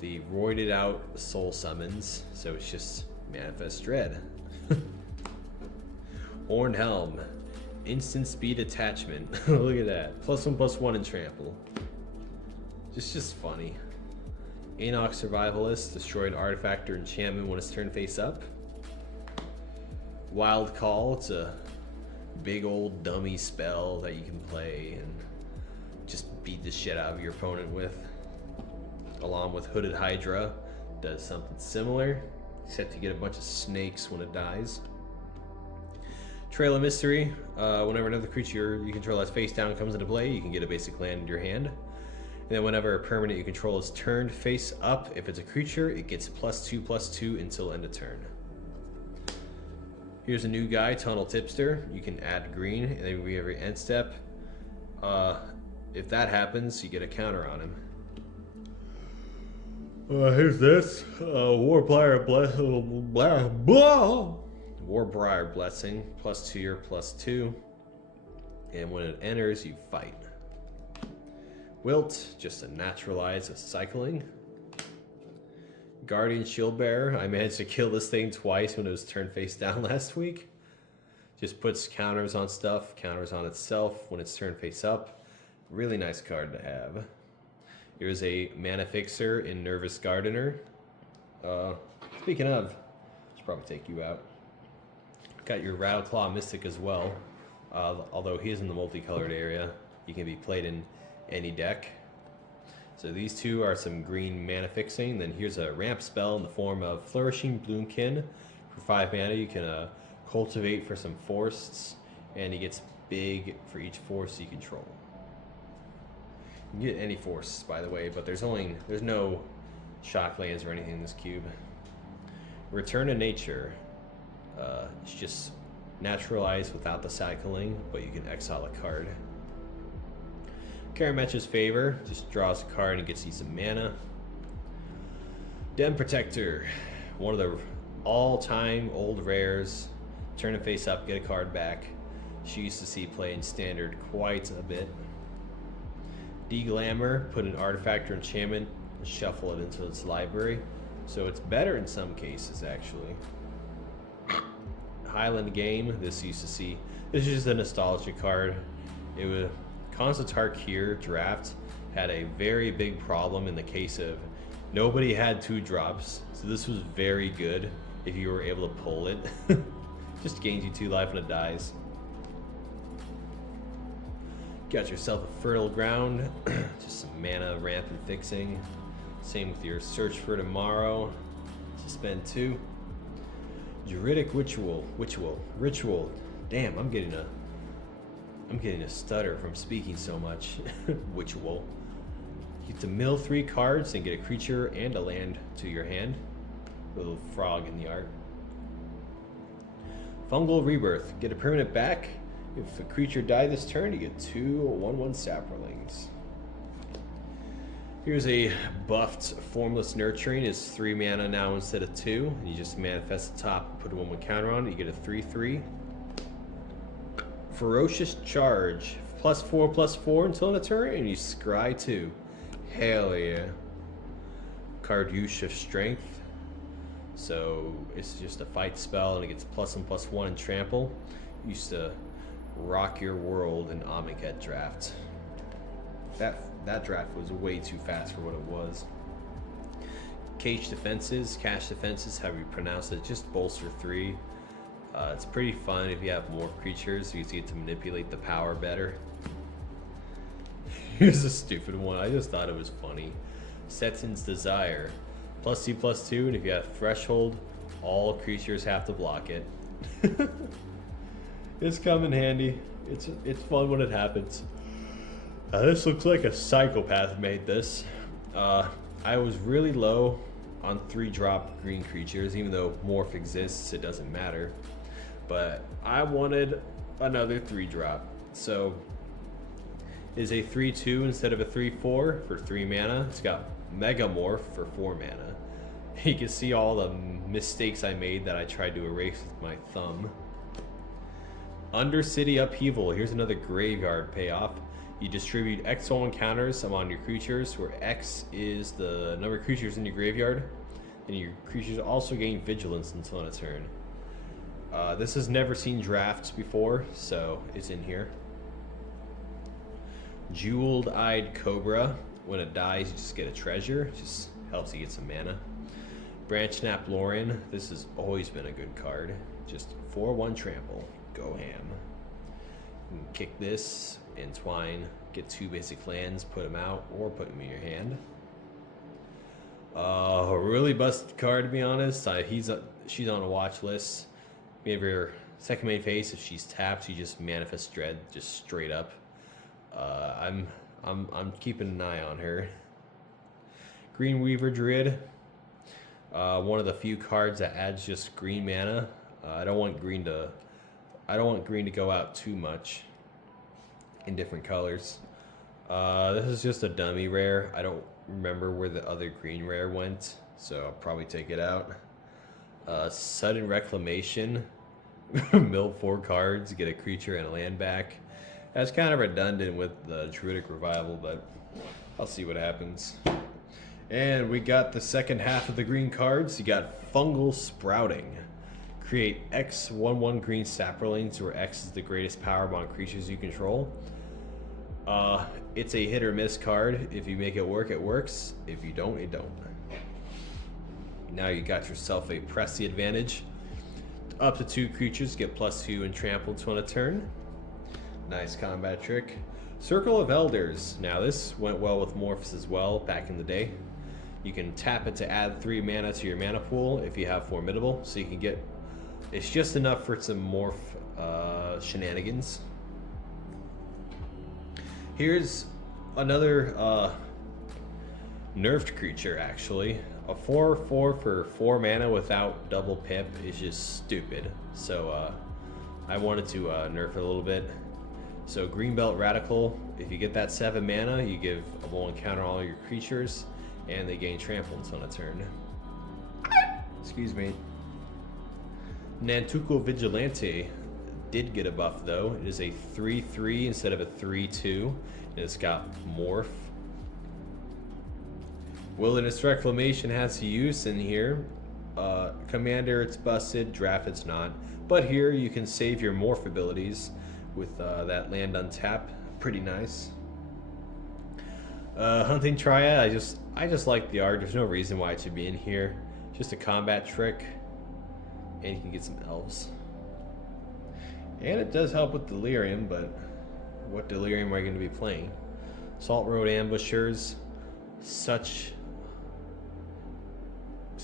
The roided out soul summons. So it's just Manifest Dread. Horned Helm. Instant speed attachment. Look at that. +1/+1 in trample. Just funny. Enoch Survivalist. Destroy an artifact or enchantment when it's turned face up. Wild Call. It's a big old dummy spell that you can play and just beat the shit out of your opponent with. Along with Hooded Hydra. Does something similar. Except you get a bunch of snakes when it dies. Trail of Mystery. Whenever another creature you control has face down comes into play, you can get a basic land in your hand. And then whenever a permanent you control is turned face up, if it's a creature, it gets +2/+2 until end of turn. Here's a new guy, Tunnel Tipster. You can add green, and then every end step. If that happens, you get a counter on him. Here's this. Warbriar Blessing, +2 your +2. And when it enters, you fight. Wilt, just to naturalize a cycling. Guardian Shieldbearer, I managed to kill this thing twice when it was turned face down last week. Just puts counters on stuff, counters on itself when it's turned face up. Really nice card to have. Here's a mana fixer in Nervous Gardener. Speaking of, should probably take you out. Got your Rattleclaw Mystic as well. Although he is in the multicolored area, he can be played in any deck. So these two are some green mana fixing. Then here's a ramp spell in the form of Flourishing Bloomkin. For 5 mana, you can cultivate for some forests, and he gets big for each forest you control. You can get any forests, by the way, but there's no shocklands or anything in this cube. Return to Nature. It's just naturalized without the cycling, but you can exile a card. Karametra's Favor, just draws a card and gets you some mana. Den Protector, one of the all-time old rares. Turn it face up, get a card back. She used to see play in Standard quite a bit. Deglamour, put an artifact or enchantment and shuffle it into its library. So it's better in some cases, actually. Highland Game, this used to see. This is just a nostalgia card. It was Constantar Kier draft had a very big problem in the case of nobody had 2-drops, so this was very good if you were able to pull it. Just gains you 2 life and it dies. Got yourself a Fertile Ground, just some mana ramp and fixing. Same with your Search for Tomorrow, to spend 2. Druidic Ritual. Damn, I'm getting a stutter from speaking so much. Ritual. You get to mill 3 cards and get a creature and a land to your hand. Little frog in the art. Fungal Rebirth. Get a permanent back. If a creature died this turn, you get 2 1/1 Saplings. Here's a buffed Formless Nurturing. It's 3 mana now instead of 2. And you just manifest the top, put a 1/1 counter on it. You get a 3/3. Ferocious Charge, +4/+4 until end of turn, and you scry 2. Hell yeah. Carduche of Strength. So it's just a fight spell, and it gets +1/+1 and trample. Used to rock your world in Amonkhet draft. That draft was way too fast for what it was. Cash Defenses, however you pronounce it, just bolster 3. It's pretty fun if you have more creatures, so you get to manipulate the power better. Here's a stupid one. I just thought it was funny. Seton's Desire, +2/+2, and if you have Threshold, all creatures have to block it. It's come in handy. It's fun when it happens. This looks like a psychopath made this. I was really low on 3-drop green creatures, even though Morph exists, it doesn't matter. But I wanted another 3-drop. So is a 3/2 instead of a 3/4 for 3 mana. It's got Mega Morph for 4 mana. You can see all the mistakes I made that I tried to erase with my thumb. Undercity Upheaval. Here's another graveyard payoff. You distribute X on counters among your creatures, where X is the number of creatures in your graveyard, and your creatures also gain Vigilance until end of turn. This has never seen drafts before, so it's in here. Jeweled Eyed Cobra. When it dies, you just get a treasure. Just helps you get some mana. Branch Snap Lauren. This has always been a good card. Just 4/1 trample. Go ham. You can kick this, entwine, get 2 basic lands, put them out, or put them in your hand. A really busted card, to be honest. She's on a watch list. Maybe Second main phase, if she's tapped, you just manifest Dread, just straight up. I'm keeping an eye on her. Green Weaver Druid, one of the few cards that adds just green mana. I don't want green to go out too much in different colors. This is just a dummy rare. I don't remember where the other green rare went, so I'll probably take it out. Sudden Reclamation. Mill 4 cards, get a creature and a land back. That's kind of redundant with the Druidic Revival, but I'll see what happens. And we got the second half of the green cards. You got Fungal Sprouting. Create X 1/1 green saplings, where X is the greatest power among creatures you control. It's a hit or miss card. If you make it work, it works. If you don't, it don't. Now you got yourself a press the advantage. Up to 2 creatures get +2 and trampled on a turn. Nice combat trick. Circle of Elders. Now this went well with Morphs as well back in the day. You can tap it to add 3 mana to your mana pool if you have Formidable, so you can get, it's just enough for some morph shenanigans. Here's another nerfed creature, actually. A 4/4 for 4 mana without double pip is just stupid. So I wanted to nerf it a little bit. So Greenbelt Radical, if you get that 7 mana, you give a 1 counter on all your creatures, and they gain trampled on a turn. Excuse me. Nantuko Vigilante did get a buff though. It is a 3/3 instead of a 3/2, and it's got Morph. Wilderness Reclamation has use in here. Commander, it's busted. Draft, it's not. But here you can save your Morph abilities with that land untap. Pretty nice. Hunting Triad, I just like the art. There's no reason why it should be in here. Just a combat trick, and you can get some elves. And it does help with Delirium, but what Delirium are you going to be playing? Salt Road Ambushers, it's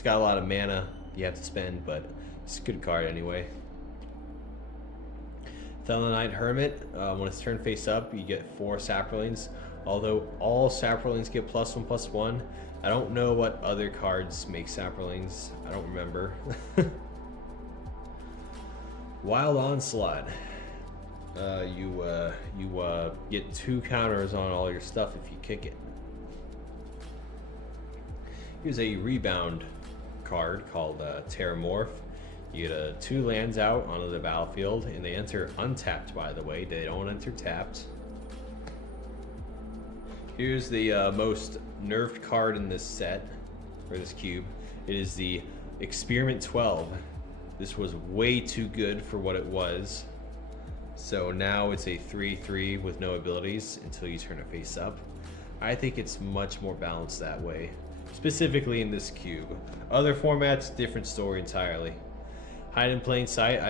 got a lot of mana you have to spend, but it's a good card anyway. Thelanite Hermit, when it's turned face up, you get 4 Saplings. Although all Saplings get +1/+1, I don't know what other cards make Saplings. I don't remember. Wild Onslaught. You get 2 counters on all your stuff if you kick it. Here's a rebound card called Terramorph. You get 2 lands out onto the battlefield, and they enter untapped, by the way. They don't enter tapped. Here's the most nerfed card in this set, or this cube. It is the Experiment 12. This was way too good for what it was. So now it's a 3/3 with no abilities until you turn it face up. I think it's much more balanced that way, specifically in this cube. Other formats, different story entirely. Hide in Plain Sight,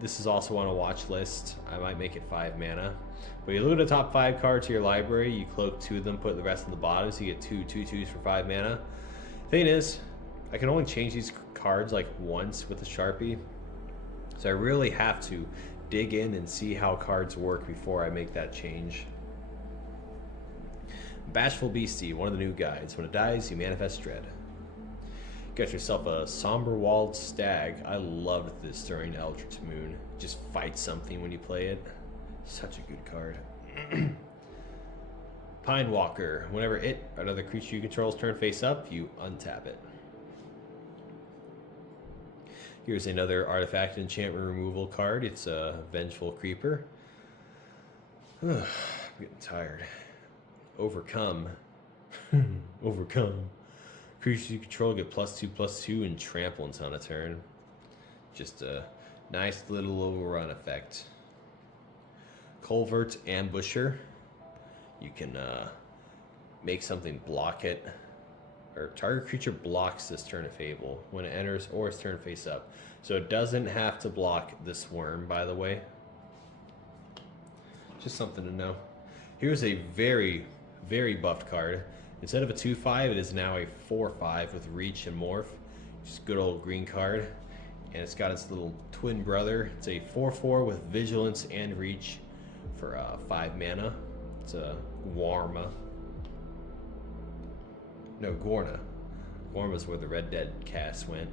this is also on a watch list. I might make it 5 mana. But you look at the top 5 cards to your library, you cloak 2 of them, put the rest in the bottom, so you get 2 2/2s for 5 mana. Thing is, I can only change these cards like once with the Sharpie. So I really have to dig in and see how cards work before I make that change. Bashful Beastie, one of the new guides. When it dies, you manifest Dread. Get yourself a Somber Walled Stag. I loved this during Eldritch Moon. Just fight something when you play it. Such a good card. Pine Walker. Whenever it or another creature you control is turned face up, you untap it. Here's another artifact enchantment removal card. It's a Vengeful Creeper. I'm getting tired. Overcome. Overcome. Creatures you control get +2/+2 and trample until on a turn. Just a nice little overrun effect. Culvert Ambusher. You can make something block it, or target creature blocks this turn of Fable when it enters or is turned face up. So it doesn't have to block this worm, by the way. Just something to know. Here's a very, very buffed card. Instead of a 2/5, it is now a 4/5 with reach and morph. Just good old green card. and it's got its little twin brother. It's a 4/4 with vigilance and reach for 5 mana. It's a Warma. No, Gorna. Gorma's where the Red Dead cast went.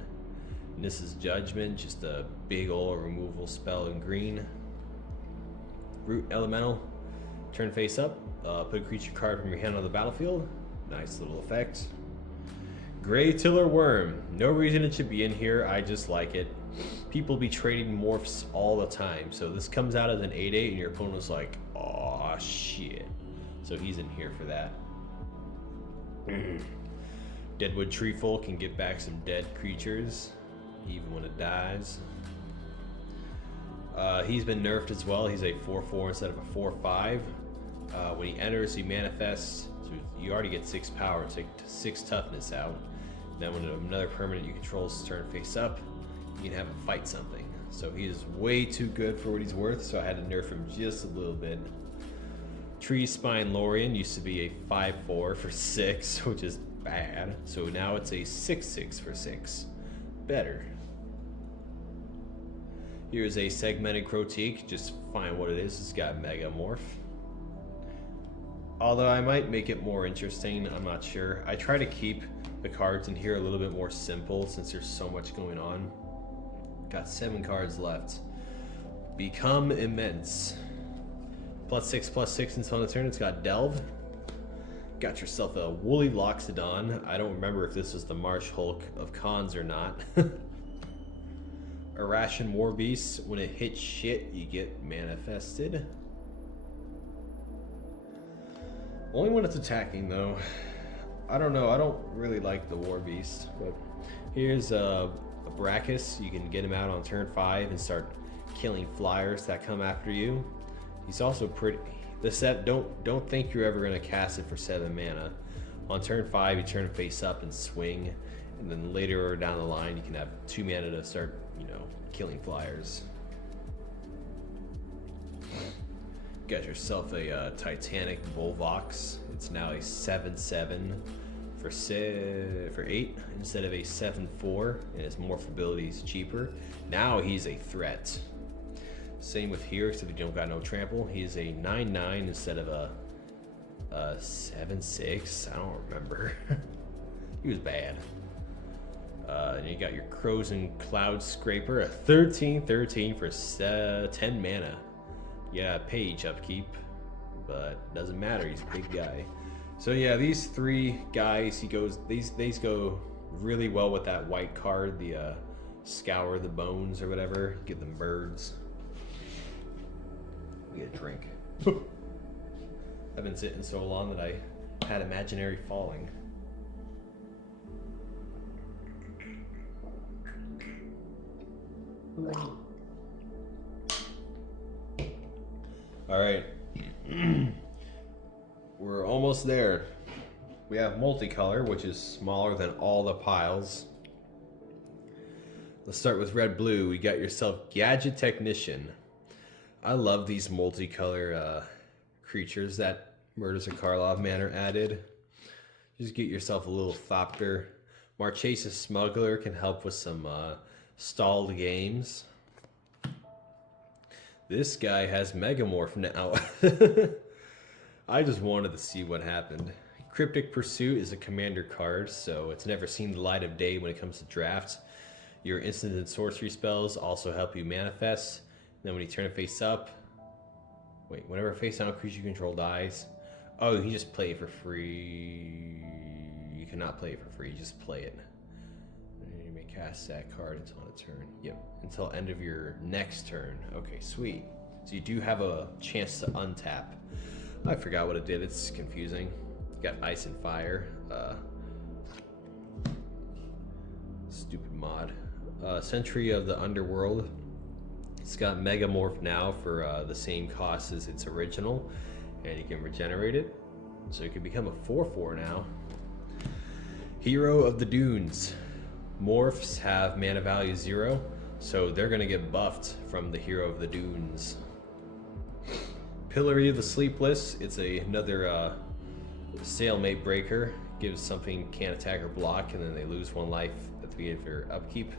And this is Judgment, just a big ol' removal spell in green. Root Elemental. Turn face up. Put a creature card from your hand on the battlefield. Nice little effect. Gray Tiller Worm. No reason it should be in here. I just like it. People be trading morphs all the time. So this comes out as an 8/8 and your opponent was like, "Aw, shit." So he's in here for that. Deadwood Treefolk can get back some dead creatures, even when it dies. He's been nerfed as well. He's a 4/4 instead of a 4/5. When he enters, he manifests. So you already get 6 power, take 6 toughness out. Then when another permanent you control's turn face up, you can have him fight something. So he is way too good for what he's worth, so I had to nerf him just a little bit. Tree Spine Lorien used to be a 5/4 for 6, which is bad. So now it's a 6/6 for 6. Better. Here's a Segmented Crotique. Just find what it is. It's got Megamorph. Although I might make it more interesting, I'm not sure. I try to keep the cards in here a little bit more simple since there's so much going on. Got 7 cards left. Become Immense. +6/+6 until the turn. It's got Delve. Got yourself a Woolly Loxodon. I don't remember if this is the Marsh Hulk of Cons or not. Irration War Beast. When it hits shit, you get manifested. Only when it's attacking, though. I don't know. I don't really like the War Beast. But here's a Brachus. You can get him out on turn 5 and start killing flyers that come after you. He's also pretty. The set, don't think you're ever gonna cast it for 7 mana. On turn 5, you turn face up and swing, and then later down the line, you can have 2 mana to start, killing flyers. Got yourself a Titanic Volvox. It's now a 7/7 for 8 instead of a 7/4, and his morph ability is cheaper. Now he's a threat. Same with here, except you don't got no trample. He's a 9/9 instead of a 7/6. I don't remember. He was bad. And you got your Crows and Cloud Scraper, a 13/13 for 10 mana. Yeah, page upkeep, but doesn't matter. He's a big guy. So yeah, these 3 guys, these go really well with that white card, the Scour the Bones or whatever. Give them birds. We get a drink. I've been sitting so long that I had imaginary falling. All right. We're almost there. We have multicolor, which is smaller than all the piles. Let's start with red-blue. We got yourself Gadget Technician. I love these multicolor creatures that Murders of Karlov Manor added. Just get yourself a little Thopter. Marchesa's Smuggler can help with some stalled games. This guy has Megamorph now. I just wanted to see what happened. Cryptic Pursuit is a commander card, so it's never seen the light of day when it comes to drafts. Your instant and sorcery spells also help you manifest. Then when you turn it face up, whenever a face down creature you control dies, you can just play it for free. You cannot play it for free, just play it. And you may cast that card until end of turn. Yep, until end of your next turn. Okay, sweet. So you do have a chance to untap. I forgot what it did, it's confusing. You got Ice and Fire. Stupid mod. Sentry of the Underworld. It's got Megamorph now for the same cost as its original, and you can regenerate it. So it can become a 4/4 now. Hero of the Dunes. Morphs have mana value 0, so they're gonna get buffed from the Hero of the Dunes. Pillory of the Sleepless. It's another stalemate breaker. Gives something can't attack or block, and then they lose 1 life at the beginning of your upkeep.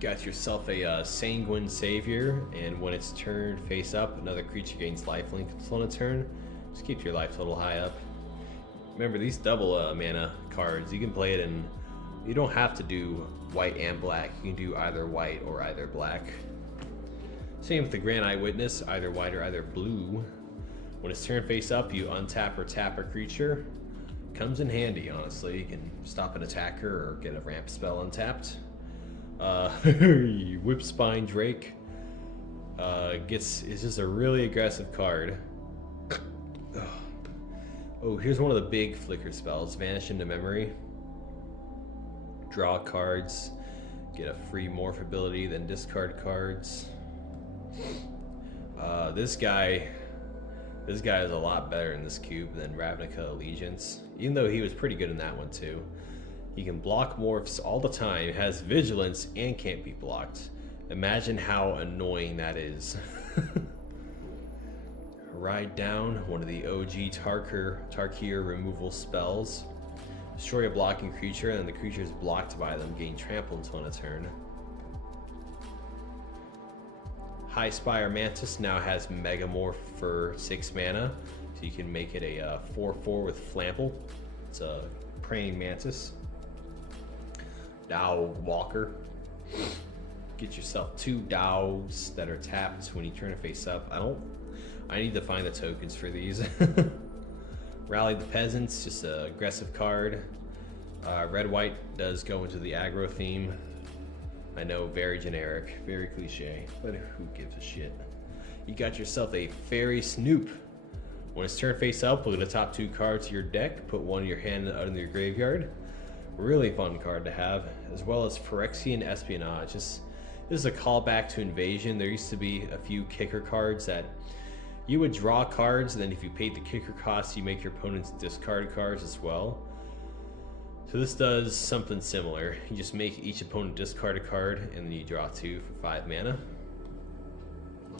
Got yourself a Sanguine Savior, and when it's turned face up, another creature gains lifelink until a turn. Just keep your life total high up. Remember, these double mana cards, you can play it in... You don't have to do white and black. You can do either white or either black. Same with the Grand Eye Witness, either white or either blue. When it's turned face up, you untap or tap a creature. Comes in handy, honestly. You can stop an attacker or get a ramp spell untapped. Whip Spine Drake is just a really aggressive card. Oh, here's one of the big flicker spells. Vanish into Memory. Draw cards. Get a free morph ability, then discard cards. This guy is a lot better in this cube than Ravnica Allegiance, even though he was pretty good in that one too. He can block morphs all the time, has vigilance, and can't be blocked. Imagine how annoying that is. Ride Down, one of the OG Tarkir removal spells. Destroy a blocking creature, and the creature is blocked by them. Gain trample until a turn. High Spire Mantis now has Megamorph for 6 mana, so you can make it a 4/4 with Flample. It's a Praying Mantis. Dow Walker. Get yourself 2 Dows that are tapped when you turn it face up. I need to find the tokens for these. Rally the Peasants, just an aggressive card. Red-white does go into the aggro theme. I know, very generic, very cliche, but who gives a shit? You got yourself a Fairy Snoop. When it's turned face up, look at the top 2 cards of your deck, put one in your hand out in your graveyard. Really fun card to have, as well as Phyrexian Espionage. This is a callback to Invasion. There used to be a few kicker cards that you would draw cards, and then if you paid the kicker cost, you make your opponents discard cards as well. So this does something similar. You just make each opponent discard a card, and then you draw 2 for 5 mana.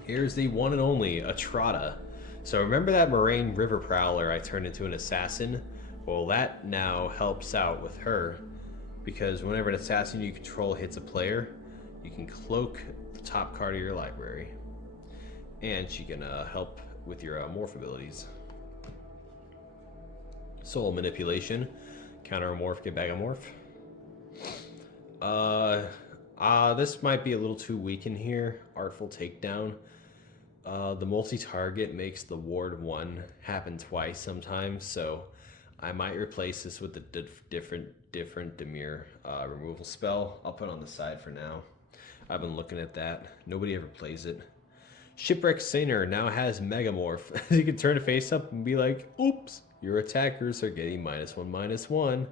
Here's the one and only Atrata. So remember that Moraine River Prowler I turned into an assassin? Well, that now helps out with her, because whenever an assassin you control hits a player, you can cloak the top card of your library. And she can help with your morph abilities. Soul Manipulation. Counter a morph, get back a morph. This might be a little too weak in here. Artful Takedown. The multi-target makes the Ward 1 happen twice sometimes, so I might replace this with the different Dimir removal spell. I'll put it on the side for now. I've been looking at that. Nobody ever plays it. Shipwreck Sailor now has Megamorph. You can turn it face up and be like, oops, your attackers are getting -1/-1.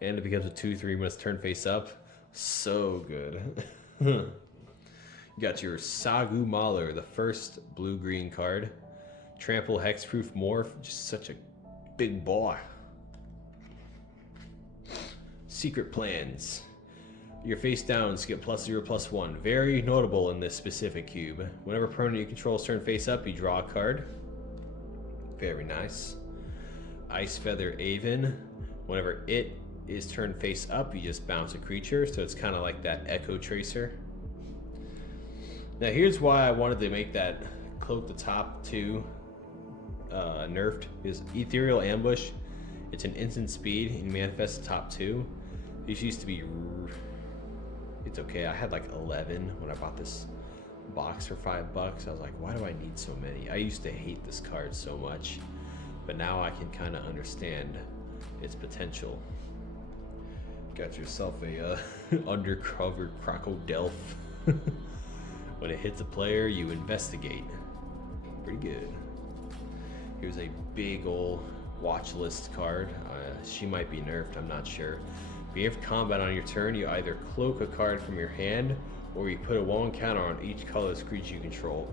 And it becomes a 2/3 when it's turned face up. So good. You got your Sagu Mauler, the first blue-green card. Trample Hexproof Morph, just such a big boy. Secret Plans. Your face downs get +0/+1. Very notable in this specific cube. Whenever opponent you control is turned face up, you draw a card. Very nice. Ice Feather Aven. Whenever it is turned face up, you just bounce a creature, so it's kind of like that Echo Tracer. Now here's why I wanted to make that cloak the top 2 nerfed, is Ethereal Ambush. It's an instant speed and manifest the top 2. These used to be... It's okay, I had like 11 when I bought this box for $5. I was like, why do I need so many? I used to hate this card so much, but now I can kind of understand its potential. Got yourself a undercover Crocodile. When it hits a player, you investigate. Pretty good. Here's a big old watch list card. She might be nerfed, I'm not sure. If you have combat on your turn, you either cloak a card from your hand, or you put a 1 counter on each colorless creature you control.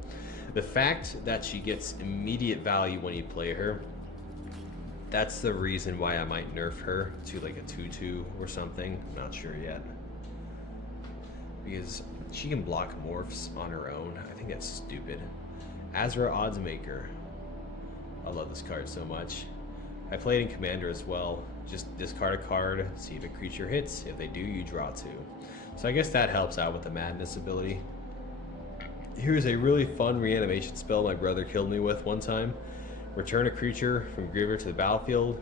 The fact that she gets immediate value when you play her, that's the reason why I might nerf her to like a 2/2 or something. I'm not sure yet. Because she can block morphs on her own. I think that's stupid. Azra Oddsmaker. I love this card so much. I played in Commander as well. Just discard a card, see if a creature hits. If they do, you draw 2. So I guess that helps out with the madness ability. Here's a really fun reanimation spell my brother killed me with one time. Return a creature from graveyard to the battlefield,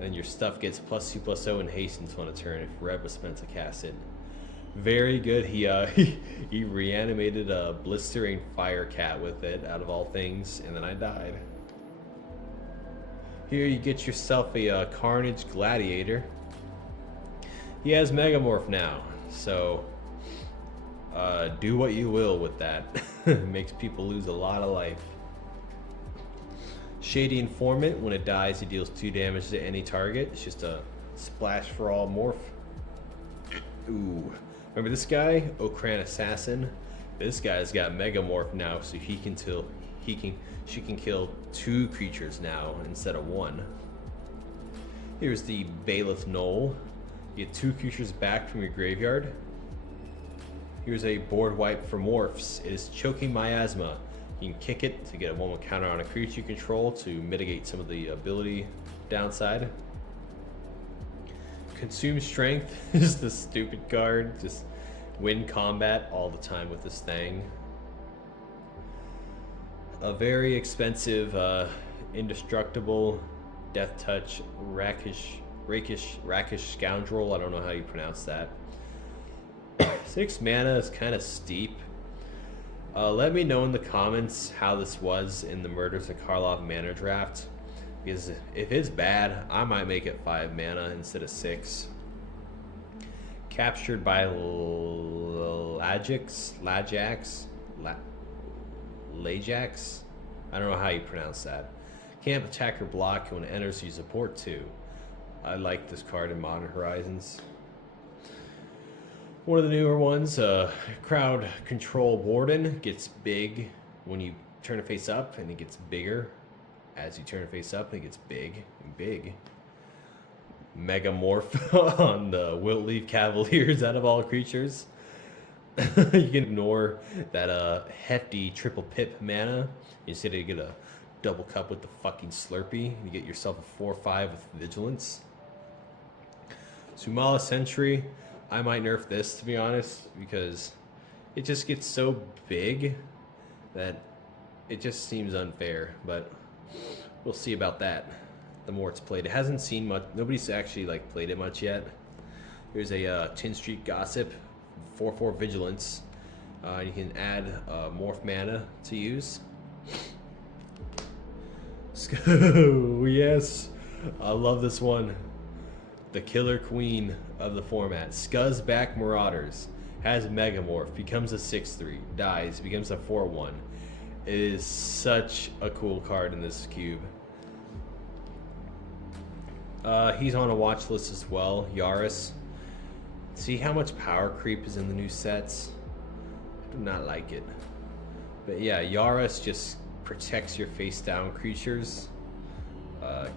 and your stuff gets +2/+0 and hastens on a turn if red was spent to cast it. Very good. He reanimated a blistering fire cat with it, out of all things, and then I died. Here you get yourself a Carnage Gladiator. He has Megamorph now, so do what you will with that. It makes people lose a lot of life. Shady Informant, when it dies, it deals 2 damage to any target. It's just a splash for all morph. Ooh. Remember this guy? Okran Assassin? This guy's got Megamorph now, so she can kill 2 creatures now instead of 1. Here's the Bailiff Knoll. You get 2 creatures back from your graveyard. Here's a board wipe for morphs. It is Choking Miasma. You can kick it to get a 1/1 counter on a creature you control to mitigate some of the ability downside. Consume Strength is the stupid card. Just win combat all the time with this thing. A very expensive, indestructible, Death Touch, rakish Scoundrel. I don't know how you pronounce that. 6 mana is kind of steep. Let me know in the comments how this was in the Murders of Karlov mana draft. Because if it's bad, I might make it 5 mana instead of 6. Captured by Lajax? I don't know how you pronounce that. Can't attack or block when it enters, you support 2. I like this card in Modern Horizons. One of the newer ones, Crowd Control Warden, gets big when you turn it face up, and it gets bigger as you turn it face up, and it gets big and big. Megamorph on the Wiltleaf Cavaliers out of all creatures. You can ignore that hefty triple pip mana. Instead you get a double cup with the fucking Slurpee. You get yourself a 4/5 with Vigilance. Sumala Sentry. I might nerf this, to be honest, because it just gets so big that it just seems unfair, but we'll see about that the more it's played. It hasn't seen much. Nobody's actually played it much yet. Here's a Tin Street Gossip, 4/4 Vigilance. You can add Morph mana to use. Yes, I love this one. The Killer Queen of the format. Scuzzback Marauders. Has Megamorph. Becomes a 6/3. Dies. Becomes a 4/1. It is such a cool card in this cube. He's on a watch list as well. Yaris. See how much power creep is in the new sets? I do not like it. But yeah, Yaris just protects your face down creatures.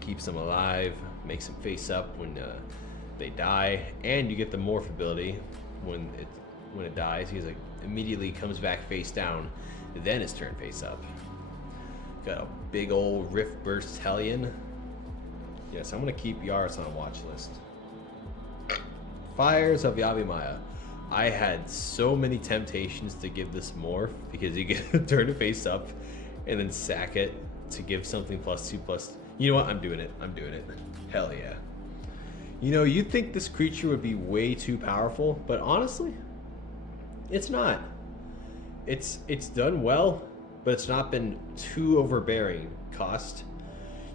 Keeps them alive. Makes them face up when they die, and you get the morph ability when it dies. He's immediately comes back face down, then it's turned face up. Got a big old Rift Burst Hellion. Yes, I'm gonna keep Yaris on a watch list. Fires of Yavimaya. I had so many temptations to give this morph because you get turn it face up and then sack it to give something +2/+. You know what? I'm doing it. Hell yeah. You know, you'd think this creature would be way too powerful, but honestly, it's not. It's done well, but it's not been too overbearing cost.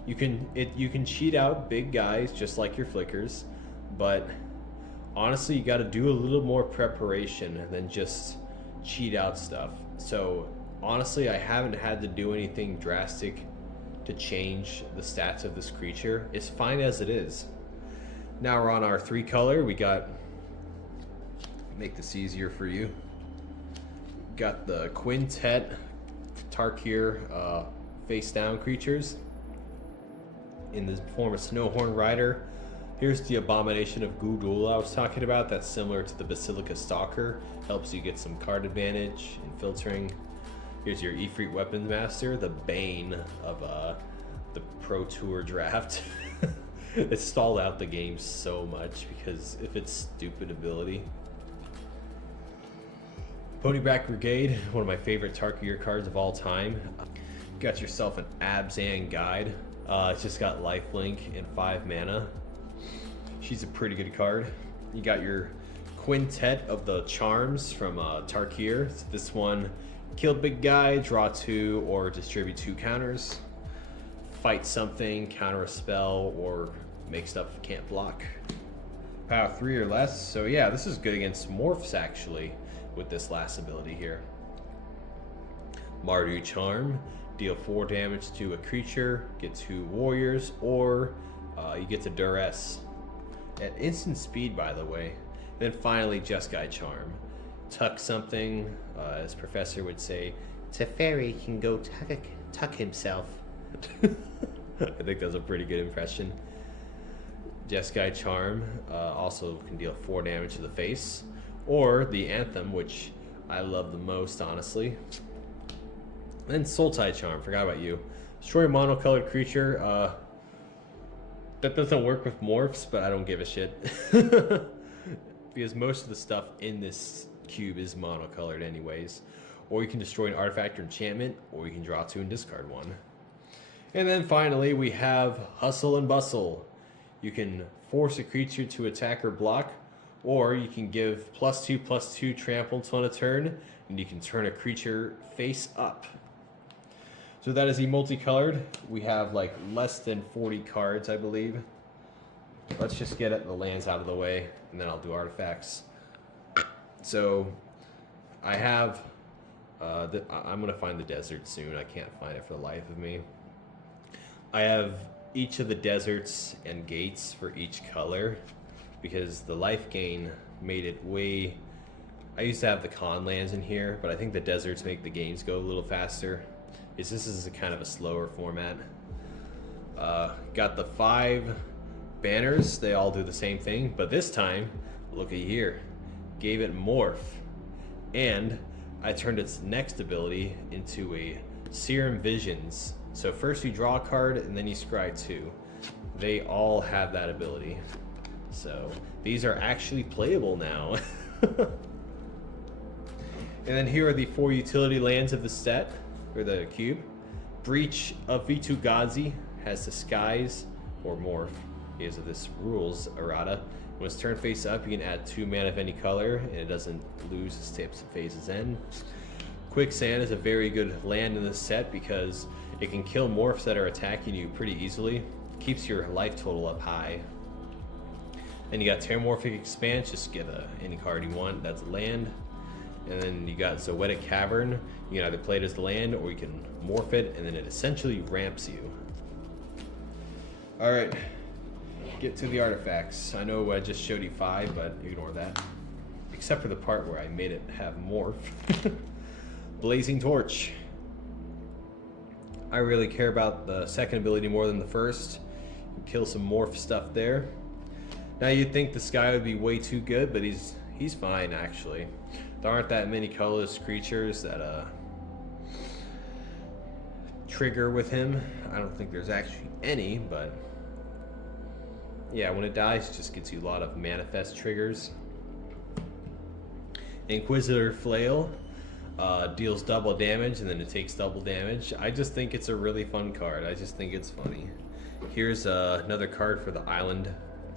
You can cheat out big guys just like your flickers, but honestly, you got to do a little more preparation than just cheat out stuff. So honestly, I haven't had to do anything drastic to change the stats of this creature. It's fine as it is. Now we're on our 3 color. We got, make this easier for you, got the Quintet Tarkir face down creatures in the form of Snowhorn Rider. Here's the Abomination of Gudul I was talking about. That's similar to the Basilica Stalker. Helps you get some card advantage in filtering. Here's your Ifrit Weapons Master, the bane of the Pro Tour draft. It stalled out the game so much because of its stupid ability. Ponyback Brigade, one of my favorite Tarkir cards of all time. Got yourself an Abzan Guide. It's just got lifelink and 5 mana. She's a pretty good card. You got your Quintet of the Charms from Tarkir. So this one, kill big guy, draw 2, or distribute 2 counters. Fight something, counter a spell, or make stuff can't block. Power 3 or less. So yeah, this is good against morphs actually with this last ability here. Mardu Charm, deal 4 damage to a creature, get 2 warriors, or you get to duress. At instant speed, by the way. Then finally, Jeskai Charm. Tuck something, as Professor would say, Teferi can go tuck himself. I think that's a pretty good impression. Jeskai Charm also can deal 4 damage to the face. Or the Anthem, which I love the most, honestly. Then Sultai Charm, forgot about you. Destroy a monocolored creature. That doesn't work with morphs, but I don't give a shit. Because most of the stuff in this cube is monocolored anyways. Or you can destroy an artifact or enchantment, or you can draw 2 and discard 1. And then finally we have Hustle and Bustle. You can force a creature to attack or block, or you can give +2/+2 trample until a turn, and you can turn a creature face up. So that is the multicolored. We have like less than 40 cards, I believe. Let's just get the lands out of the way, and then I'll do artifacts. So I have, I'm gonna find the desert soon. I can't find it for the life of me. I have each of the deserts and gates for each color, because the life gain made it way... I used to have the con lands in here, but I think the deserts make the games go a little faster. This is a kind of a slower format. Got the 5 banners. They all do the same thing, but this time, looky here, gave it morph, and I turned its next ability into a Serum Visions. So first you draw a card, and then you scry 2. They all have that ability. So these are actually playable now. And then here are the 4 utility lands of the set, or the cube. Breach of Vitu-Gazi has Disguise or Morph because of this rules errata. When it's turned face up, you can add 2 mana of any color, and it doesn't lose its tips at phase's end. Quicksand is a very good land in this set because it can kill morphs that are attacking you pretty easily. Keeps your life total up high. Then you got Terramorphic Expanse, just get any card you want, that's land. And then you got Zoetic Cavern. You can either play it as the land, or you can morph it, and then it essentially ramps you. Alright, get to the artifacts. I know I just showed you 5, but ignore that. Except for the part where I made it have morph. Blazing Torch. I really care about the second ability more than the first. Kill some morph stuff there. Now you'd think this guy would be way too good, but he's fine actually. There aren't that many colorless creatures that trigger with him. I don't think there's actually any, but yeah, when it dies, it just gets you a lot of manifest triggers. Inquisitor Flail deals double damage, and then it takes double damage. I just think it's a really fun card. I just think it's funny. Here's another card for the island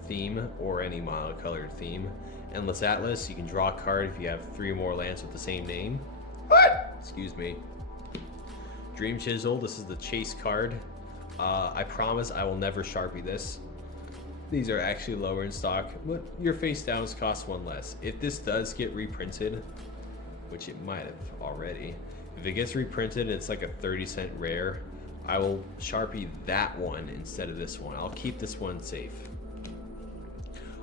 theme, or any monocolored theme. Endless Atlas, you can draw a card if you have 3 or more lands with the same name. What? Excuse me. Dream Chisel, this is the chase card. I promise I will never Sharpie this. These are actually lower in stock, but your face downs cost 1 less. If this does get reprinted, which it might have already, if it gets reprinted and it's like a 30-cent rare, I will Sharpie that one instead of this one. I'll keep this one safe.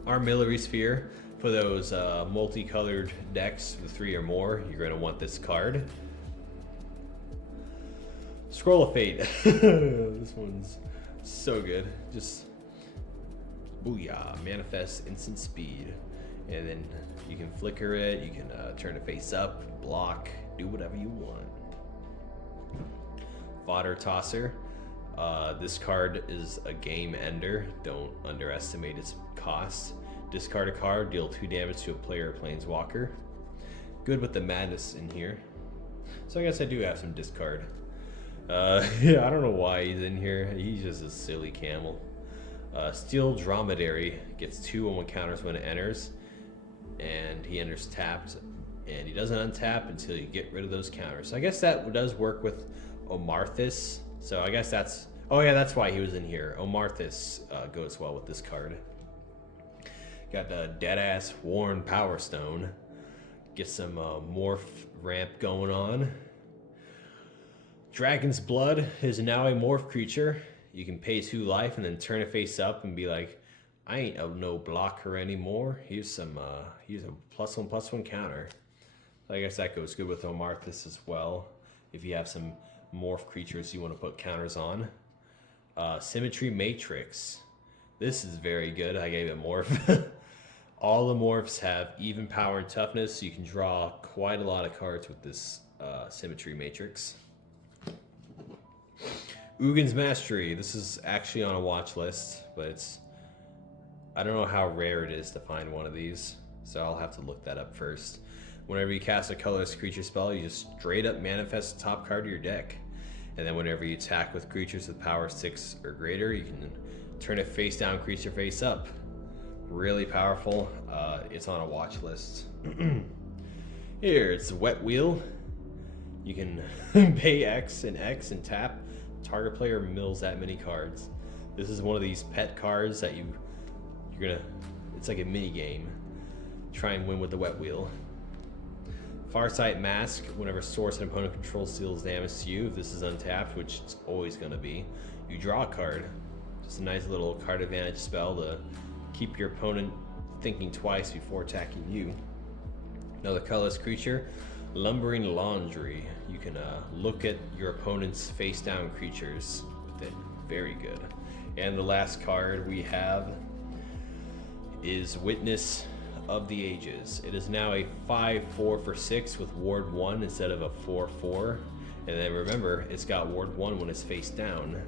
Armillary Sphere. For those multicolored decks with 3 or more, you're going to want this card. Scroll of Fate. This one's so good. Just booyah, manifest instant speed. And then you can flicker it, you can turn it face up, block, do whatever you want. Fodder Tosser. This card is a game ender. Don't underestimate its cost. Discard a card, deal 2 damage to a player or planeswalker. Good with the madness in here. So I guess I do have some discard. Yeah, I don't know why he's in here. He's just a silly camel. Steel Dromedary gets 2 on 1 counters when it enters, and he enters tapped, and he doesn't untap until you get rid of those counters. So I guess that does work with Omarthus. So I guess that's, oh yeah, that's why he was in here. Omarthus goes well with this card. Got the Deadass Worn Power Stone. Get some morph ramp going on. Dragon's Blood is now a morph creature. You can pay 2 life and then turn it face up and be like, I ain't a no blocker anymore. Here's some here's a +1/+1 counter. So I guess that goes good with Omarthus as well. If you have some morph creatures you want to put counters on. Symmetry Matrix. This is very good. I gave it morph. All the morphs have even power and toughness, so you can draw quite a lot of cards with this Symmetry Matrix. Ugin's Mastery. This is actually on a watch list, but it's, I don't know how rare it is to find one of these, so I'll have to look that up first. Whenever you cast a colorless creature spell, you just straight up manifest the top card of your deck. And then whenever you attack with creatures with power 6 or greater, you can turn it face down, creature face up. Really powerful. It's on a watch list. Here, it's a Wet Wheel. You can pay X and tap. Target player mills that many cards. This is one of these pet cards that you're gonna, it's like a mini game. Try and win with the Wet Wheel. Farsight Mask. Whenever source and opponent controls deals damage to you, if this is untapped, which it's always gonna be, you draw a card. Just a nice little card advantage spell to keep your opponent thinking twice before attacking you. Another colorless creature, Lumbering Laundry. You can look at your opponent's face down creatures with it. Very good. And the last card we have is Witness of the Ages. It is now a 5/4 for 6 with Ward 1 instead of a 4/4. And then remember, it's got Ward 1 when it's face down.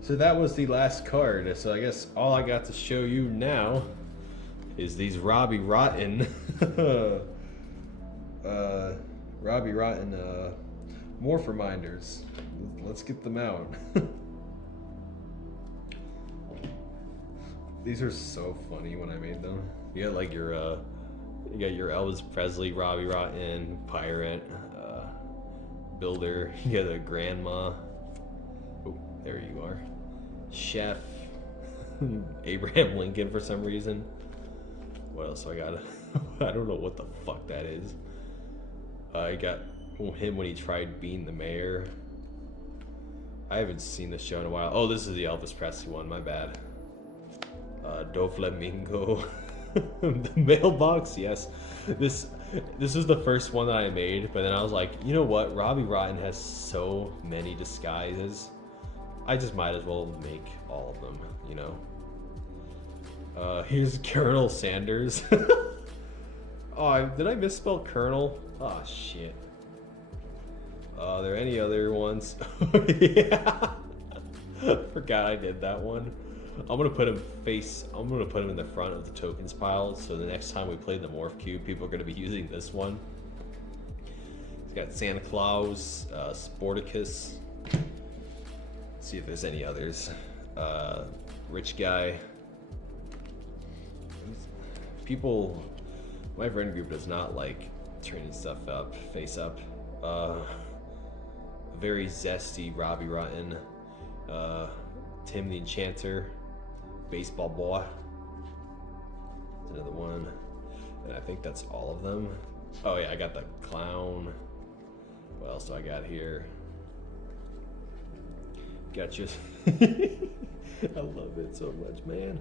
So that was the last card. So I guess all I got to show you now is these Robbie Rotten Morph Reminders. Let's get them out. These are so funny when I made them. You got like your you got your Elvis Presley, Robbie Rotten, Pirate, Builder, you got a Grandma. Oh, there you are. Chef, Abraham Lincoln for some reason. What else do I got? I don't know what the fuck that is. I got him when he tried being the mayor. I haven't seen this show in a while. Oh, this is the Elvis Presley one, my bad. Doflamingo. The mailbox, yes. This is the first one that I made, but then I was like, you know what? Robbie Rotten has so many disguises. I just might as well make all of them, you know? Here's Colonel Sanders. Oh, did I misspell Colonel? Oh, shit. Are there any other ones? Yeah. Forgot I did that one. I'm gonna put him in the front of the tokens pile, so the next time we play the Morph Cube, people are gonna be using this one. He's got Santa Claus, Sporticus. Let's see if there's any others. Rich Guy. People, my friend group does not like turning stuff up, face up. Very zesty Robbie Rotten. Tim the Enchanter. Baseball Boy. That's another one. And I think that's all of them. Oh yeah, I got the Clown. What else do I got here? Got you. I love it so much, man.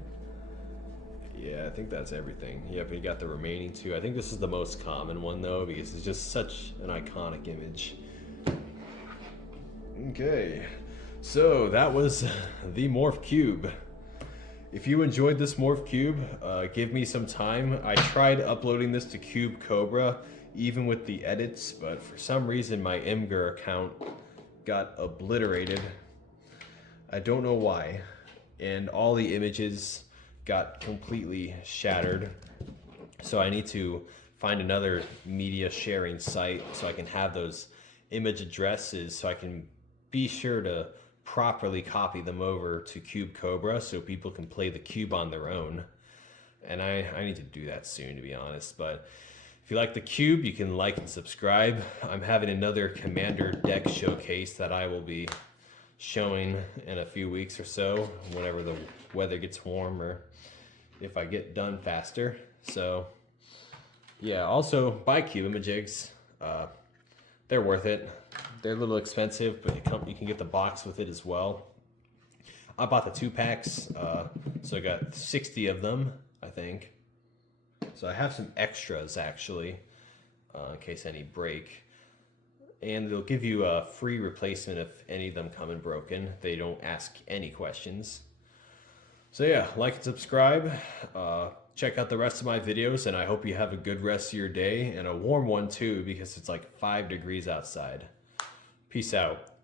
Yeah, I think that's everything. Yep, we got the remaining 2. I think this is the most common one though, because it's just such an iconic image. Okay, so that was the Morph Cube. If you enjoyed this Morph Cube, give me some time. I tried uploading this to Cube Cobra, even with the edits, but for some reason my Imgur account got obliterated. I don't know why. And all the images got completely shattered. So I need to find another media sharing site so I can have those image addresses so I can be sure to properly copy them over to Cube Cobra so people can play the cube on their own. And I need to do that soon, to be honest. But if you like the cube, you can like and subscribe. I'm having another Commander deck showcase that I will be showing in a few weeks or so, whenever the weather gets warm or if I get done faster. So yeah, also buy cube imajigs. They're worth it. They're a little expensive, but you can get the box with it as well. I bought the 2-packs, so I got 60 of them, I think. So I have some extras actually, in case any break. And they'll give you a free replacement if any of them come in broken. They don't ask any questions. So yeah, like and subscribe. Check out the rest of my videos, and I hope you have a good rest of your day, and a warm one too, because it's like 5 degrees outside. Peace out.